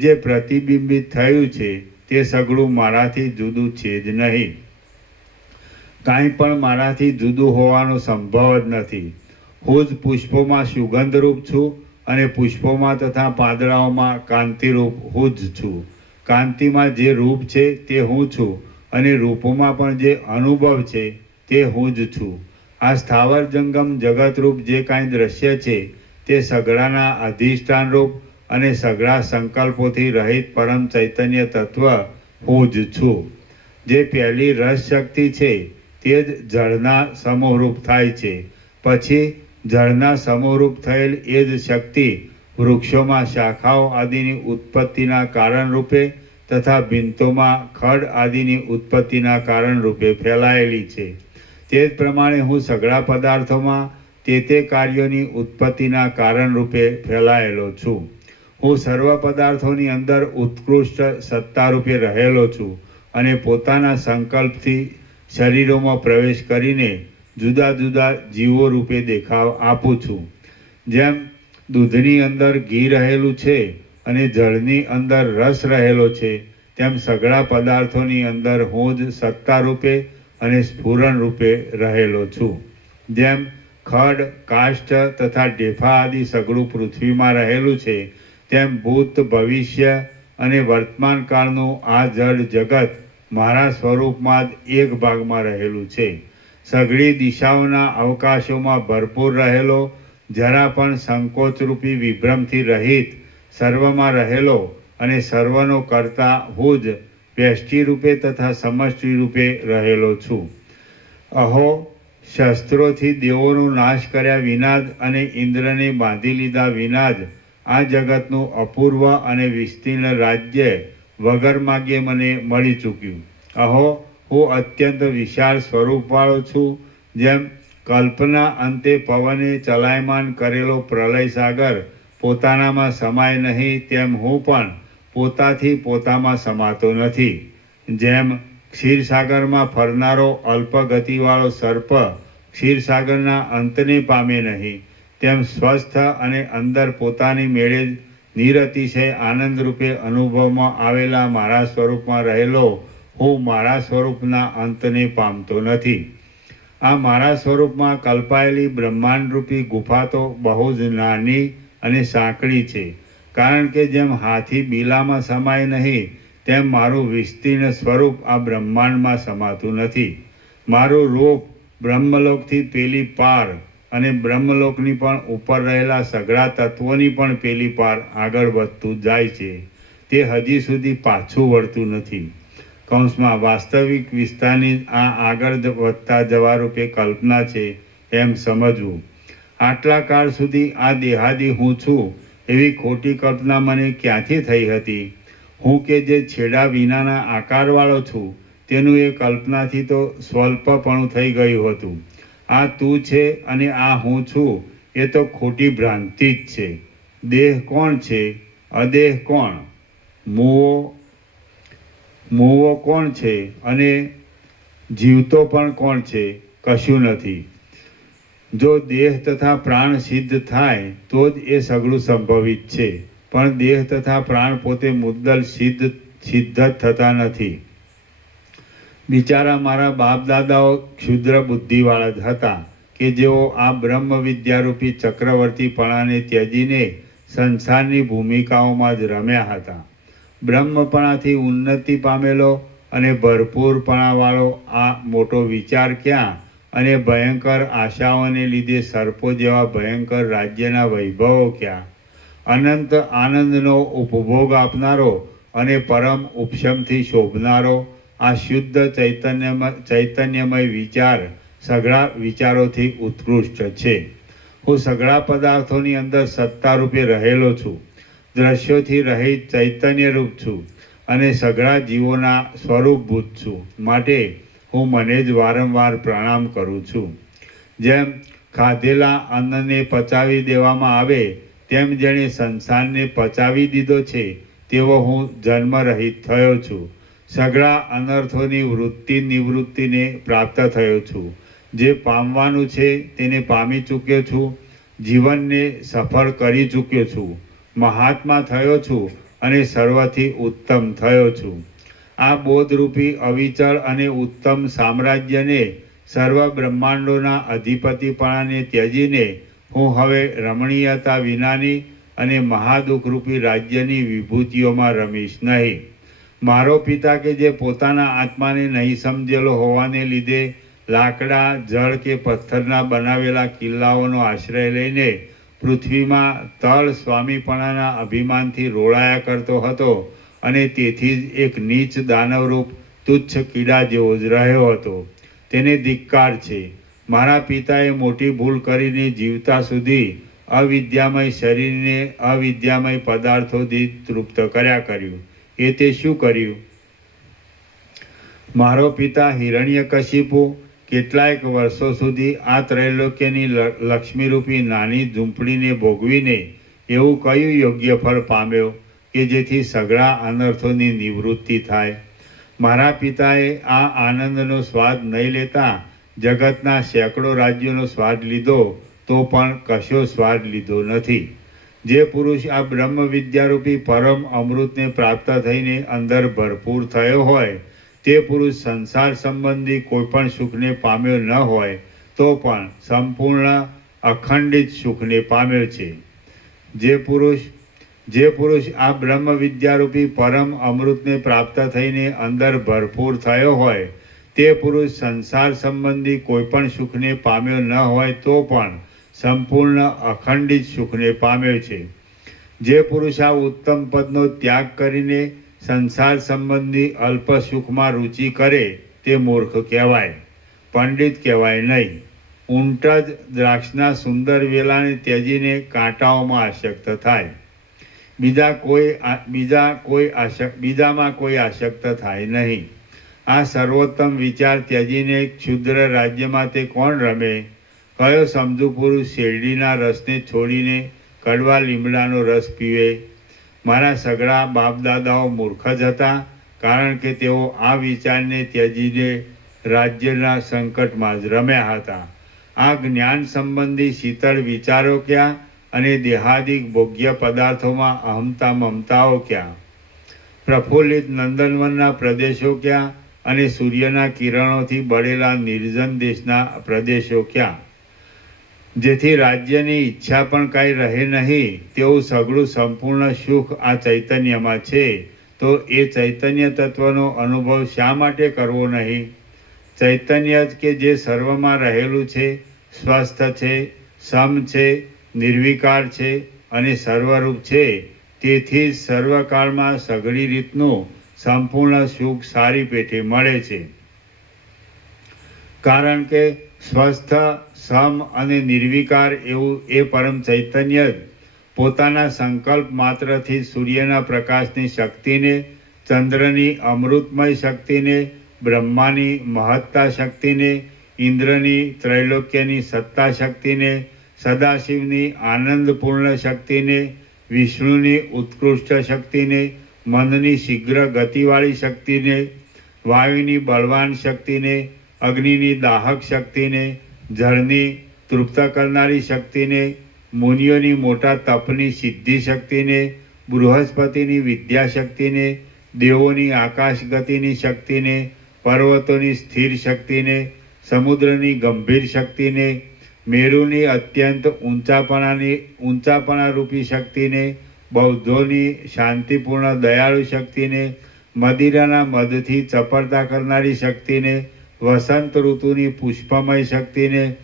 જે પ્રતિબિંબિત થયું છે તે સઘળું મારાથી જુદું છે જ નહીં. કાંઈ પણ મારાથી જુદું હોવાનો સંભવ જ નથી. હું જ પુષ્પોમાં સુગંધરૂપ છું અને પુષ્પોમાં તથા પાંદડાઓમાં કાંતિરૂપ હું જ છું. કાંતિમાં જે રૂપ છે તે હું છું અને રૂપોમાં પણ જે અનુભવ છે તે હું જ છું. આ સ્થાવર જંગમ જગતરૂપ જે કાંઈ દ્રશ્ય છે તે સઘળાના અધિષ્ઠાનરૂપ અને સઘળા સંકલ્પોથી રહિત પરમ ચૈતન્ય તત્વ હું જ છું. જે પહેલી રસ શક્તિ છે તે જ જળના સમૂહરૂપ થાય છે. પછી જળના સમૂહરૂપ થયેલ એ જ શક્તિ વૃક્ષોમાં શાખાઓ આદિની ઉત્પત્તિના કારણ રૂપે તથા ભીંતોમાં ખડ આદિની ઉત્પત્તિના કારણ રૂપે ફેલાયેલી છે. તે જ પ્રમાણે હું સઘળા પદાર્થોમાં તે કાર્યોની ઉત્પત્તિના કારણ રૂપે ફેલાયેલો છું. હું સર્વ પદાર્થોની અંદર ઉત્કૃષ્ટ સત્તા રૂપે રહેલો છું અને પોતાના સંકલ્પથી શરીરોમાં પ્રવેશ કરીને જુદા જુદા જીવો રૂપે દેખાવ આપું છું. જેમ દૂધની અંદર ઘી રહેલું છે અને જળની અંદર રસ રહેલો છે, તેમ સઘળા પદાર્થોની અંદર હું જ સત્તા રૂપે અને સ્ફુરણ રૂપે રહેલો છું. જેમ ખડ કાષ્ઠ તથા ઢેફા આદિ સઘળું પૃથ્વીમાં રહેલું છે, તેમ ભૂત ભવિષ્ય અને વર્તમાન કાળનું આ જળ જગત મારા સ્વરૂપમાં જ એક ભાગમાં રહેલું છે. સઘળી દિશાઓના અવકાશોમાં ભરપૂર રહેલો, જરા પણ સંકોચરૂપી વિભ્રમથી રહિત, સર્વમાં રહેલો અને સર્વનો કરતા હું જ વ્યષ્ટિ રૂપે તથા સમષ્ટિ રૂપે રહેલો છું. અહો, શસ્ત્રોથી દેવોનો નાશ કર્યા વિના જ અને ઇન્દ્રને બાંધી લીધા વિના જ આ જગતનું અપૂર્વ અને વિસ્તીર્ણ રાજ્ય વગર માગે મને મળી ચૂક્યું. અહો, હું અત્યંત વિશાળ સ્વરૂપવાળો છું. જેમ કલ્પના અંતે પવને ચલાયમાન કરેલો પ્રલય સાગર પોતાનામાં સમાય નહીં, તેમ હું પણ પોતાથી પોતામાં સમાતો નથી. જેમ ક્ષીરસાગરમાં ફરનારો અલ્પગતિવાળો સર્પ ક્ષીરસાગરના અંતને પામે નહીં, તેમ સ્વસ્થ અને અંદર પોતાની મેળે નિરતિશય આનંદરૂપે અનુભવમાં આવેલા મારા સ્વરૂપમાં રહેલો હું મારા સ્વરૂપના અંતને પામતો નથી. આ મારા સ્વરૂપમાં કલ્પાયેલી બ્રહ્માંડરૂપી ગુફા તો બહુ જ નાની અને સાંકડી છે. કારણ કે જેમ હાથી બીલામાં સમાય નહીં, તેમ મારું વિસ્તીર્ણ સ્વરૂપ આ બ્રહ્માંડમાં સમાતું નથી. મારું રૂપ બ્રહ્મલોકથી પેલી પાર અને બ્રહ્મલોકની પણ ઉપર રહેલા સઘળા તત્વોની પણ પેલી પાર આગળ વધતું જાય છે. તે હજી સુધી પાછું વળતું નથી. કૌંસમાં વાસ્તવિક વિસ્તારની આ આગળ વધતા જવા રૂપે કલ્પના છે એમ સમજવું. આટલા કાળ સુધી આ દેહાદી હું છું એવી ખોટી કલ્પના મને ક્યાંથી થઈ હતી? હું કે જે છેડા વિનાના આકારવાળો છું તેનું એ કલ્પનાથી તો સ્વલ્પપણું થઈ ગયું હતું. આ તું છે અને આ હું છું એ તો ખોટી ભ્રાંતિ જ છે. દેહ કોણ છે? અદેહ કોણ? મૂવો કોણ છે અને જીવતો પણ કોણ છે? કશું નથી. જો દેહ તથા પ્રાણ સિદ્ધ થાય તો જ એ સઘળું સંભવિત છે, પણ દેહ તથા પ્રાણ પોતે મુદ્દલ સિદ્ધ જ થતા નથી. બિચારા મારા બાપ દાદાઓ ક્ષુદ્ર બુદ્ધિવાળા જ હતા કે જેઓ આ બ્રહ્મ વિદ્યારૂપી ચક્રવર્તીપણાને ત્યજીને સંસારની ભૂમિકાઓમાં જ રમ્યા હતા. બ્રહ્મપણાથી ઉન્નતિ પામેલો અને ભરપૂરપણાવાળો આ મોટો વિચાર ક્યાં અને ભયંકર આશાઓને લીધે સર્પો જેવા ભયંકર રાજ્યના વૈભવો ક્યાં? અનંત આનંદનો ઉપભોગ આપનારો અને પરમ ઉપશમથી શોભનારો આ શુદ્ધ ચૈતન્યમય વિચાર સઘળા વિચારોથી ઉત્કૃષ્ટ છે. હું સઘળા પદાર્થોની અંદર સત્તા રૂપે રહેલો છું, દ્રશ્યોથી રહિત ચૈતન્ય રૂપ છું અને સઘળા જીવોના સ્વરૂપભૂત છું. માટે હું મને જ વારંવાર પ્રણામ કરું છું. જેમ ખાધેલા અન્નને પચાવી દેવામાં આવે તેમ જેણે સંસારને પચાવી દીધો છે તેવો હું જન્મરહિત થયો છું. સઘળા અનર્થોની વૃત્તિ નિવૃત્તિને પ્રાપ્ત થયો છું. જે પામવાનું છે તેને પામી ચૂક્યો છું. જીવનને સફળ કરી ચૂક્યો છું. મહાત્મા થયો છું અને સર્વથી ઉત્તમ થયો છું. આ બોધરૂપી અવિચળ અને ઉત્તમ સામ્રાજ્યને સર્વ બ્રહ્માંડોના અધિપતિપણાને ત્યજીને હું હવે રમણીયતા વિનાની અને મહાદુઃખરૂપી રાજ્યની વિભૂતિઓમાં રમીશ નહીં. મારો પિતા કે જે પોતાના આત્માને નહીં સમજેલો હોવાને લીધે લાકડા, જળ કે પથ્થરના બનાવેલા કિલ્લાઓનો આશ્રય લઈને પૃથ્વીમાં તળ સ્વામીપણાના અભિમાનથી રોળાયા કરતો હતો અને તેથી જ એક નીચ દાનવરૂપ તુચ્છ કીડા જેવો જ રહ્યો હતો. તેને ધિક્કાર છે. મારા પિતાએ મોટી ભૂલ કરીને જીવતા સુધી અવિદ્યામય શરીરને અવિદ્યામય પદાર્થોથી તૃપ્ત કર્યું. એ તે શું કર્યું? મારો પિતા હિરણ્યકશિપુ કેટલાયક વર્ષો સુધી આ ત્રૈલોક્યની લક્ષ્મીરૂપી નાની ઝૂંપડીને ભોગવીને એવું કયું યોગ્ય ફળ પામ્યો કે જેથી સઘળા અનર્થોની નિવૃત્તિ થાય? મારા પિતાએ આ આનંદનો સ્વાદ નહીં લેતા જગતના સેંકડો રાજ્યોનો સ્વાદ લીધો તો પણ કશો સ્વાદ લીધો નથી. જે પુરુષ આ બ્રહ્મ વિદ્યારૂપી પરમ અમૃતને પ્રાપ્ત થઈને અંદર ભરપૂર થયો હોય તે પુરુષ સંસાર સંબંધી કોઈપણ સુખને પામ્યો ન હોય તો પણ સંપૂર્ણ અખંડિત સુખને પામ્યો છે. જે પુરુષ આ બ્રહ્મ વિદ્યારૂપી પરમ અમૃતને પ્રાપ્ત થઈને અંદર ભરપૂર થયો હોય તે પુરુષ સંસાર સંબંધી કોઈપણ સુખને પામ્યો ન હોય તો પણ સંપૂર્ણ અખંડિત સુખને પામ્યો છે. જે પુરુષ આ ઉત્તમ પદનો ત્યાગ કરીને સંસાર સંબંધી અલ્પ સુખમાં રુચિ કરે તે મૂર્ખ કહેવાય, પંડિત કહેવાય નહીં. ઊંટ જ દ્રાક્ષના સુંદર વેલાને ત્યજીને કાંટાઓમાં આસક્ત થાય. બીજામાં કોઈ આસક્ત થાય નહીં. આ સર્વોત્તમ વિચાર ત્યજીને ક્ષુદ્ર રાજ્યમાં તે કોણ રમે? કયો સમજુ પુરુષ શેરડીના રસને છોડીને કડવા લીમડાનો રસ પીવે? મારા સઘળા બાપદાદાઓ મૂર્ખ જ હતા, કારણ કે તેઓ આ વિચારને ત્યજીને રાજ્યના સંકટમાં જ રમ્યા હતા. આ જ્ઞાન સંબંધી શીતળ વિચારો ક્યાં અને દેહાદિક ભોગ્ય પદાર્થોમાં અહમતા મમતાઓ ક્યાં? પ્રફુલ્લિત નંદનવનના પ્રદેશો ક્યાં અને સૂર્યના કિરણોથી બળેલા નિર્જન દેશના પ્રદેશો ક્યાં? જેથી રાજ્યની ઈચ્છા પણ કાંઈ રહે નહીં તેવું સઘળું સંપૂર્ણ સુખ આ ચૈતન્યમાં છે. તો એ ચૈતન્ય તત્વનો અનુભવ શા માટે કરવો નહીં? ચૈતન્ય જ કે જે સર્વમાં રહેલું છે, સ્વસ્થ છે, સમ છે, નિર્વિકાર છે અને સર્વરૂપ છે. તેથી જ સર્વકાળમાં સઘળી રીતનું સંપૂર્ણ સુખ સારી પેઠે મળે છે. કારણ કે સ્વસ્થ, સમ અને નિર્વિકાર એવું એ પરમ ચૈતન્ય જ પોતાના સંકલ્પ માત્રથી સૂર્યના પ્રકાશની શક્તિને, ચંદ્રની અમૃતમય શક્તિને, બ્રહ્માની મહત્તા શક્તિને, ઇન્દ્રની ત્રૈલોક્યની સત્તા શક્તિને, સદાશિવની આનંદપૂર્ણ શક્તિને, વિષ્ણુની ઉત્કૃષ્ટ શક્તિને, મનની શીઘ્ર ગતિવાળી શક્તિને, વાયુની બળવાન શક્તિને, અગ્નિની દાહક શક્તિને, જળની તૃપ્ત કરનારી શક્તિને, મુનિઓની મોટા તપની સિદ્ધિ શક્તિને, બૃહસ્પતિની વિદ્યા શક્તિને, દેવોની આકાશ ગતિની શક્તિને, પર્વતોની સ્થિર શક્તિને, સમુદ્રની ગંભીર શક્તિને, મેરુની અત્યંત ઊંચાપણારૂપી શક્તિને, બૌદ્ધોની શાંતિપૂર્ણ દયાળુ શક્તિને, મદિરાના મદથી ચપળતા કરનારી શક્તિને, વસંત ઋતુની પુષ્પમય શક્તિને,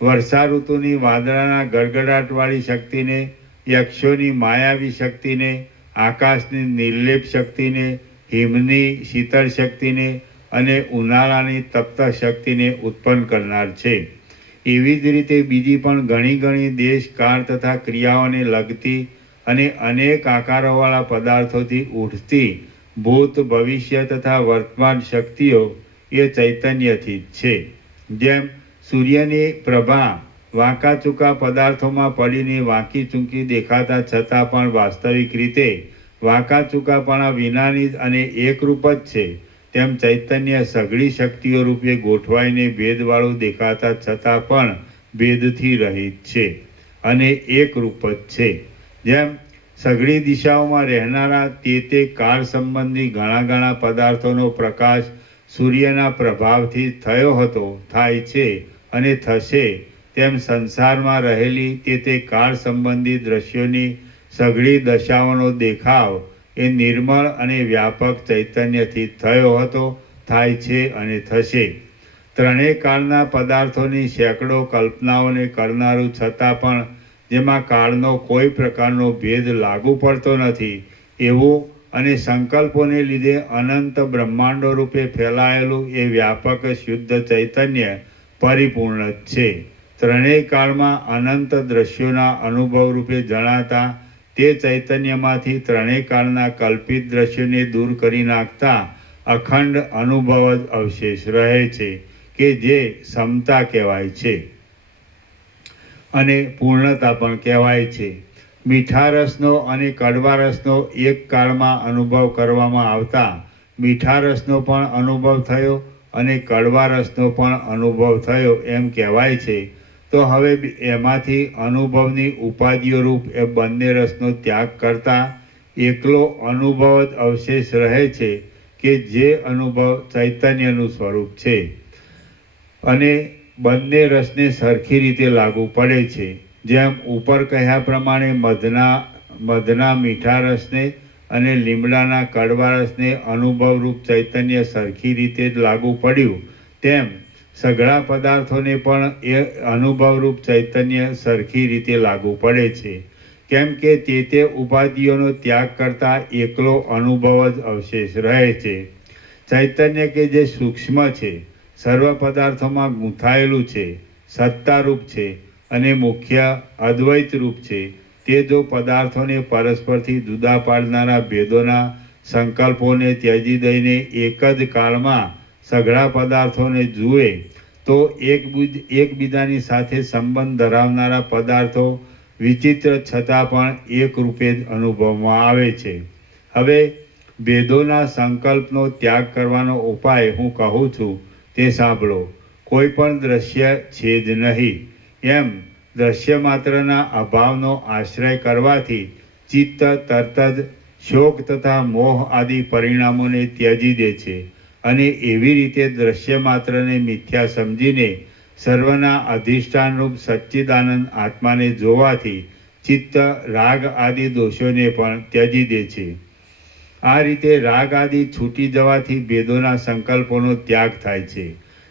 વર્ષા ઋતુની વાદળાના ગડગડાટવાળી શક્તિને, યક્ષોની માયાવી શક્તિને, આકાશની નિર્લેપ શક્તિને, હિમની શીતળ શક્તિને અને ઉનાળાની તપ્ત શક્તિને ઉત્પન્ન કરનાર છે. એવી જ રીતે બીજી પણ ઘણી ઘણી દેશ કાળ તથા ક્રિયાઓને લગતી અને અનેક આકારોવાળા પદાર્થોથી ઉઠતી ભૂત ભવિષ્ય તથા વર્તમાન શક્તિઓ એ ચૈતન્યથી જ છે. જેમ સૂર્યની પ્રભા વાંકા ચૂકા પદાર્થોમાં પડીને વાંકી ચૂંકી દેખાતા છતાં પણ વાસ્તવિક રીતે વાંકા ચૂકાપણા વિનાની અને એકરૂપ જ છે, તેમ ચૈતન્ય સઘળી શક્તિઓ રૂપે ગોઠવાઈને ભેદવાળું દેખાતા છતાં પણ ભેદથી રહિત છે અને એકરૂપ જ છે. જેમ સઘળી દિશાઓમાં રહેનારા તે કાળ સંબંધી ઘણા ઘણા પદાર્થોનો પ્રકાશ સૂર્યના પ્રભાવથી થયો હતો, થાય છે અને થશે, તેમ સંસારમાં રહેલી તે કાળ સંબંધી દ્રશ્યોની સઘળી દશાઓનો દેખાવ એ નિર્મળ અને વ્યાપક ચૈતન્યથી થયો હતો, થાય છે અને થશે. ત્રણેય કાળના પદાર્થોની સેંકડો કલ્પનાઓને કરનારું છતાં પણ જેમાં કાળનો કોઈ પ્રકારનો ભેદ લાગુ પડતો નથી એવું અને સંકલ્પોને લીધે અનંત બ્રહ્માંડો રૂપે ફેલાયેલું એ વ્યાપક શુદ્ધ ચૈતન્ય પરિપૂર્ણ જ છે. ત્રણેય કાળમાં અનંત દ્રશ્યોના અનુભવ રૂપે જણાતા તે ચૈતન્યમાંથી ત્રણેય કાળના કલ્પિત દ્રશ્યોને દૂર કરી નાખતા અખંડ અનુભવ જ અવશેષ રહે છે કે જે સમતા કહેવાય છે અને પૂર્ણતા પણ કહેવાય છે. મીઠા રસનો અને કડવા રસનો એક કાળમાં અનુભવ કરવામાં આવતા મીઠા રસનો પણ અનુભવ થયો અને કડવા રસનો પણ અનુભવ થયો એમ કહેવાય છે. તો હવે એમાંથી અનુભવની ઉપાધિઓ રૂપ એ બંને રસનો ત્યાગ કરતા એકલો અનુભવ જ અવશેષ રહે છે કે જે અનુભવ ચૈતન્યનું સ્વરૂપ છે અને બંને રસને સરખી રીતે લાગુ પડે છે. જેમ ઉપર કહ્યા પ્રમાણે મધના મીઠા રસને અને લીમડાના કડવા રસને અનુભવરૂપ ચૈતન્ય સરખી રીતે જ લાગુ પડ્યું, તેમ સઘળા પદાર્થોને પણ એ અનુભવરૂપ ચૈતન્ય સરખી રીતે લાગુ પડે છે. કેમ કે તે ઉપાધિઓનો ત્યાગ કરતા એકલો અનુભવ જ અવશેષ રહે છે. ચૈતન્ય કે જે સૂક્ષ્મ છે, સર્વ પદાર્થોમાં ગૂંથાયેલું છે, સત્તારૂપ છે અને મુખ્ય અદ્વૈત રૂપ છે, તે જો પદાર્થોને પરસ્પરથી જુદા પાડનારા ભેદોના સંકલ્પોને ત્યજી દઈને એક જ કાળમાં સઘળા પદાર્થોને જુએ તો એકબીજાની સાથે સંબંધ ધરાવનારા પદાર્થો વિચિત્ર છતાં પણ એક રૂપે જ અનુભવમાં આવે છે. હવે ભેદોના સંકલ્પનો ત્યાગ કરવાનો ઉપાય હું કહું છું તે સાંભળો. કોઈ પણ દ્રશ્ય છે જ નહીં એમ દ્રશ્ય માત્રના અભાવનો આશ્રય કરવાથી ચિત્ત તરત જ શોક તથા મોહ આદિ પરિણામોને ત્યજી દે છે અને એવી રીતે દ્રશ્ય માત્રને મિથ્યા સમજીને સર્વના અધિષ્ઠાનરૂપ સચ્ચિદાનંદ આત્માને જોવાથી ચિત્ત રાગ આદિ દોષોને પણ ત્યજી દે છે. આ રીતે રાગ આદિ છૂટી જવાથી ભેદોના સંકલ્પોનો ત્યાગ થાય છે.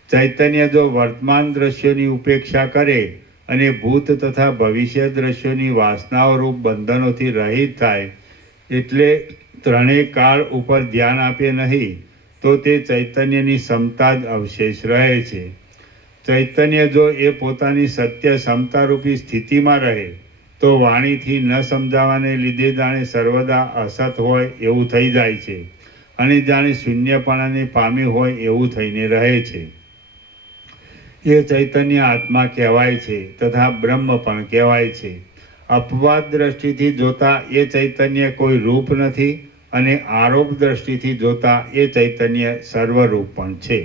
ચૈતન્ય જો વર્તમાન દ્રશ્યોની ઉપેક્ષા કરે અને ભૂત તથા ભવિષ્ય દ્રશ્યોની વાસનાઓ રૂપ બંધનોથી રહિત થાય, એટલે ત્રણેય કાળ ઉપર ધ્યાન આપે નહીં, તો તે ચૈતન્યની સમતા જ અવશેષ રહે છે. ચૈતન્ય જો એ પોતાની સત્ય સમતારૂપી સ્થિતિમાં રહે તો વાણીથી ન સમજાવાને લીધે જાણે સર્વદા અસત હોય એવું થઈ જાય છે અને જાણે શૂન્યપણાને પામ્યું હોય એવું થઈને રહે છે. એ ચૈતન્ય આત્મા કહેવાય છે તથા બ્રહ્મ પણ કહેવાય છે. અપવાદ દ્રષ્ટિથી જોતા એ ચૈતન્ય કોઈ રૂપ નથી અને આરોપ દ્રષ્ટિથી જોતા એ ચૈતન્ય સર્વરૂપ પણ છે.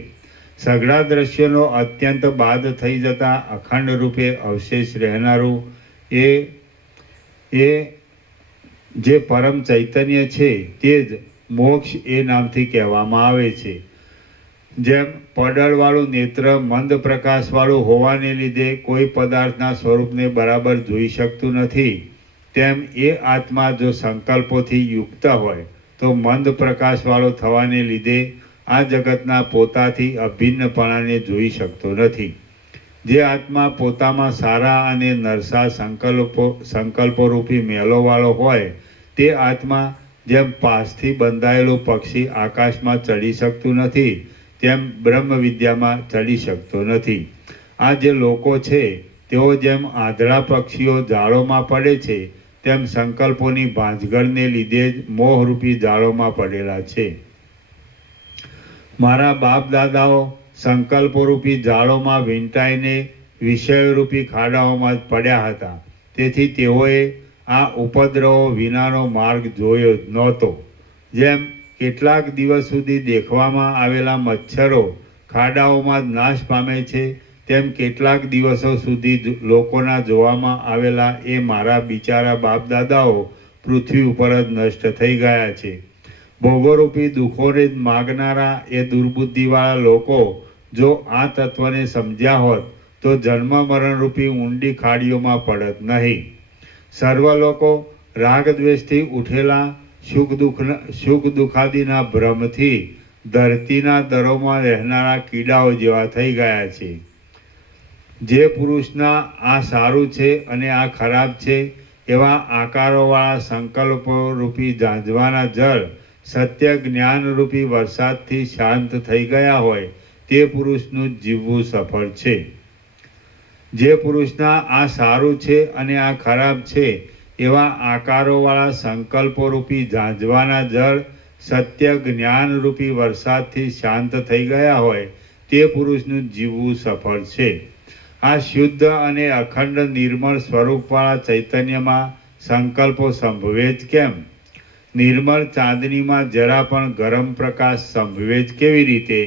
સઘળા દ્રશ્યોનો અત્યંત બાદ થઈ જતા અખંડ રૂપે અવશેષ રહેનારું એ જે પરમ ચૈતન્ય છે તે જ મોક્ષ એ નામથી કહેવામાં આવે છે. જેમ પડળવાળું નેત્ર મંદ પ્રકાશવાળું હોવાને લીધે કોઈ પદાર્થના સ્વરૂપને બરાબર જોઈ શકતું નથી, તેમ એ આત્મા જો સંકલ્પોથી યુક્ત હોય તો મંદ પ્રકાશવાળો થવાને લીધે આ જગતના પોતાથી અભિન્નપણાને જોઈ શકતો નથી. જે આત્મા પોતામાં સારા અને નરસા સંકલ્પોરૂપી મેલોવાળો હોય તે આત્મા જેમ પાસથી બંધાયેલું પક્ષી આકાશમાં ચડી શકતું નથી તેમ બ્રહ્મ વિદ્યામાં ચડી શકતો નથી. આ જે લોકો છે તેઓ જેમ આંધળા પક્ષીઓ જાળોમાં પડે છે તેમ સંકલ્પોની ભાંજગળને લીધે જ મોહરૂપી જાળોમાં પડેલા છે. મારા બાપ દાદાઓ સંકલ્પોરૂપી જાળોમાં વીંટાઈને વિષયરૂપી ખાડાઓમાં જ પડ્યા હતા. તેથી તેઓએ આ ઉપદ્રવો વિનાનો માર્ગ જોયો જ નહોતો. જેમ કેટલાક દિવસ સુધી દેખવામાં આવેલા મચ્છરો ખાડાઓમાં જ નાશ પામે છે, તેમ કેટલાક દિવસો સુધી લોકોના જોવામાં આવેલા એ મારા બિચારા બાપ દાદાઓ પૃથ્વી ઉપર જ નષ્ટ થઈ ગયા છે. ભોગોરૂપી દુઃખોને જ માગનારા એ દુર્બુદ્ધિવાળા લોકો જો આ તત્વને સમજ્યા હોત તો જન્મ મરણરૂપી ઊંડી ખાડીઓમાં પડત નહીં. સર્વ લોકો રાગદ્વેષથી ઉઠેલા સુખ દુઃખાદિના ભ્રમથી ધરતીના દરોમાં રહેનારા કીડાઓ જેવા થઈ ગયા છે. જે પુરુષના આ સારું છે અને આ ખરાબ છે એવા આકારોવાળા સંકલ્પો રૂપી ઝાંઝવાના જળ સત્ય જ્ઞાનરૂપી વરસાદથી શાંત થઈ ગયા હોય તે પુરુષનું જીવવું સફળ છે. જે પુરુષના આ સારું છે અને આ ખરાબ છે એવા આકારોવાળા સંકલ્પોરૂપી ઝાંઝવાના જળ સત્ય જ્ઞાનરૂપી વરસાદથી શાંત થઈ ગયા હોય તે પુરુષનું જીવવું સફળ છે. આ શુદ્ધ અને અખંડ નિર્મળ સ્વરૂપવાળા ચૈતન્યમાં સંકલ્પો સંભવે જ કેમ? નિર્મળ ચાંદનીમાં જરા પણ ગરમ પ્રકાશ સંભવે જ કેવી રીતે?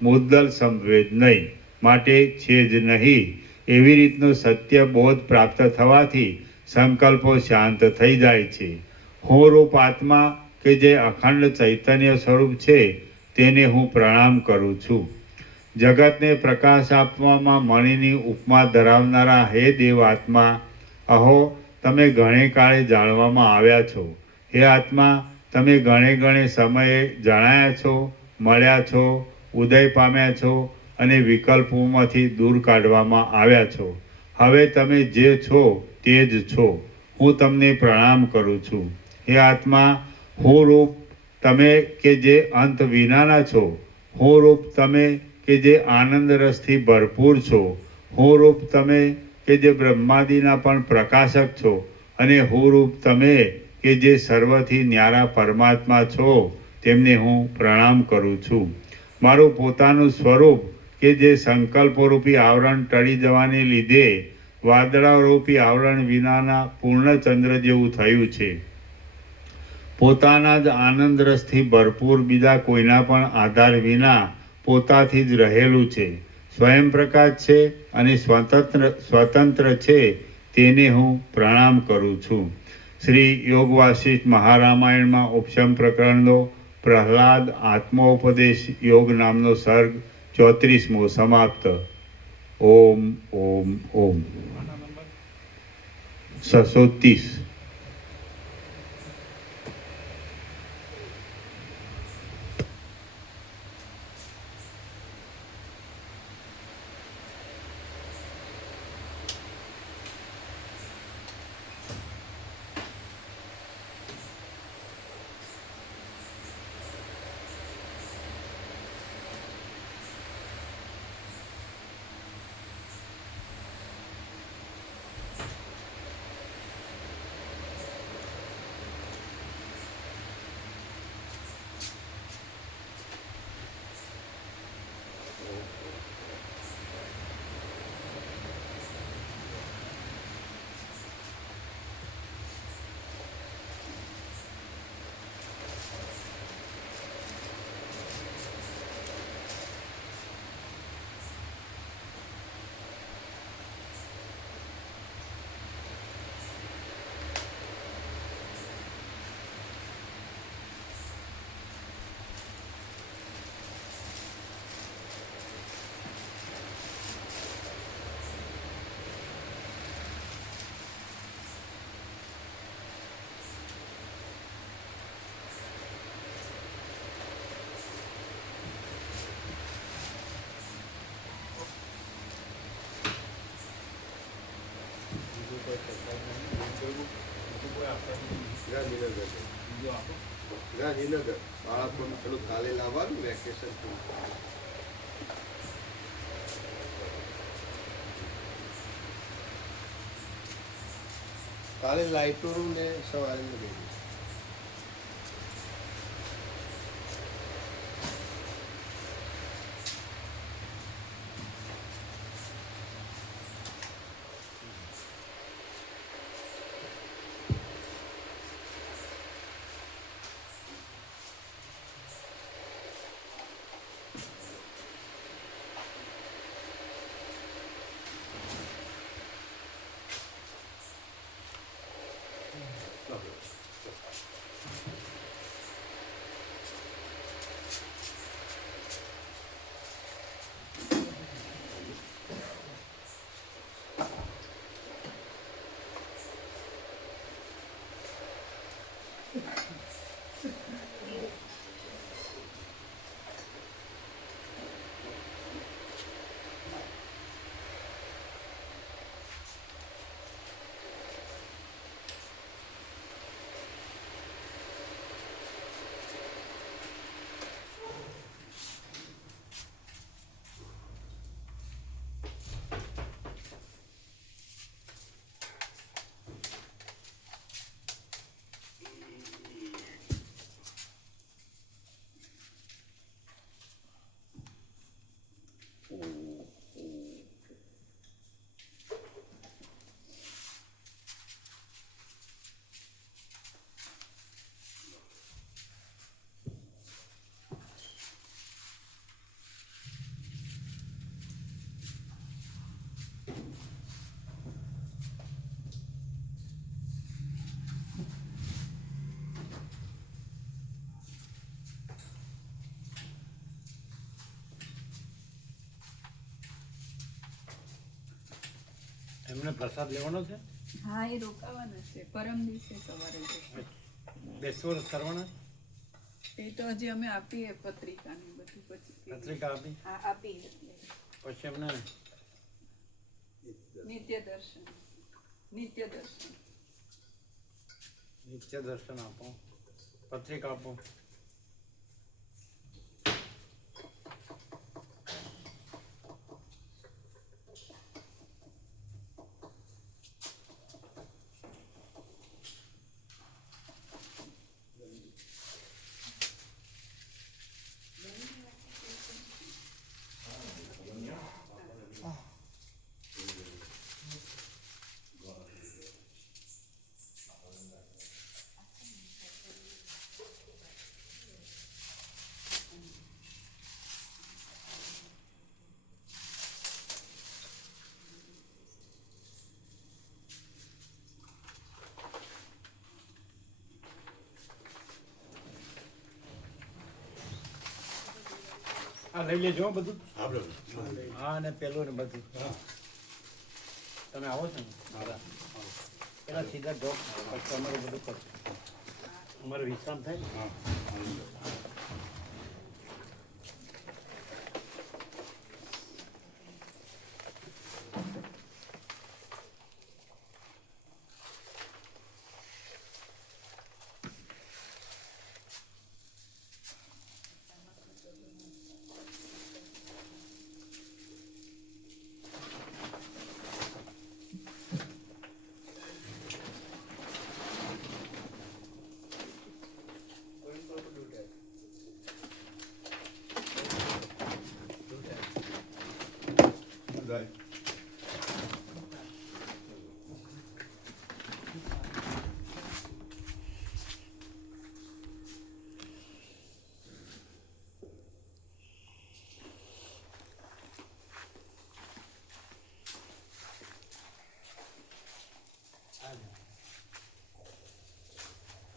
મુદ્દલ સંભવે જ નહીં, માટે છે જ નહીં. એવી રીતનો સત્ય બોધ પ્રાપ્ત થવાથી સંકલ્પો શાંત થઈ જાય છે. હું રૂપ આત્મા કે જે અખંડ ચૈતન્ય સ્વરૂપ છે તેને હું પ્રણામ કરું છું. જગતને પ્રકાશ આપવામાં મણિની ઉપમા ધરાવનારા હે દેવ આત્મા, અહો તમે ઘણે કાળે જાણવામાં આવ્યા છો. હે આત્મા, તમે ઘણે સમયે જણાયા છો, મળ્યા છો, ઉદય પામ્યા છો અને વિકલ્પોમાંથી દૂર કાઢવામાં આવ્યા છો. હવે તમે જે છો તે જ છો. હું તમને પ્રણામ કરું છું. હે આત્મા, હું રૂપ તમે કે જે અંત વિનાના છો, હું રૂપ તમે કે જે આનંદ રસથી ભરપૂર છો, હું રૂપ તમે કે જે બ્રહ્માદિના પણ પ્રકાશક છો, અને હું રૂપ તમે કે જે સર્વથી ન્યારા પરમાત્મા છો, તેમને હું પ્રણામ કરું છું. મારું પોતાનું સ્વરૂપ કે જે સંકલ્પરૂપી આવરણ ટળી જવાને લીધે વાદળારૂપી આવરણ વિનાના પૂર્ણચંદ્ર જેવું થયું છે. પોતાના જ આનંદ રસથી ભરપૂર બીજા કોઈના પણ આધાર વિના પોતાથી જ રહેલું છે. સ્વયં પ્રકાશ છે અને સ્વતંત્ર છે, તેને હું પ્રણામ કરું છું. શ્રી યોગ વાસિષ્ઠ મહારામાયણમાં ઉપશમ પ્રકરણનો પ્રહલાદ આત્મોપદેશ યોગ નામનો સર્ગ 34મો સમાપ્ત. ઓમ ઓમ ઓમ. 630. ગાંધીનગર બાળકોને થોડું કાલે લાવવાનું વેકેશન કાલે લાઇટોનું ને સવારે એમને પ્રસાદ લેવાનો છે, હા એ રોકાવાના છે પરમ દિવસે સવારે જશે. બેસવર કરવાના, એ તો હજી અમે આપીએ પત્રિકા ને બધું પછી પત્રિકા આપી હા આપી એટલે પછી એમને નિત્ય દર્શન નિત્ય દર્શન નિત્ય દર્શન આપો, પત્રિકા આપો. આ લઈ લેજો બધું, હા ને પેલું ને બધું. તમે આવો છો ને પેલા સીધા જોબ પછી અમારું બધું કરશો, અમારો વિશ્રામ થાય.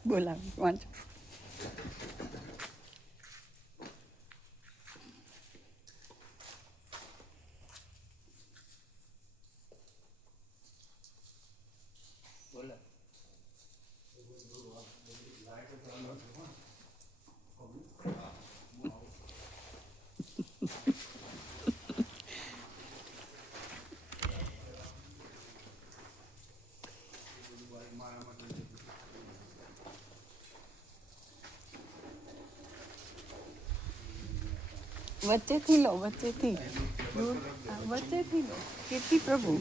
બોલાવી વાંચો. વચ્ચેથી લો, વચ્ચેથી લો, કીર્તિ પ્રભુ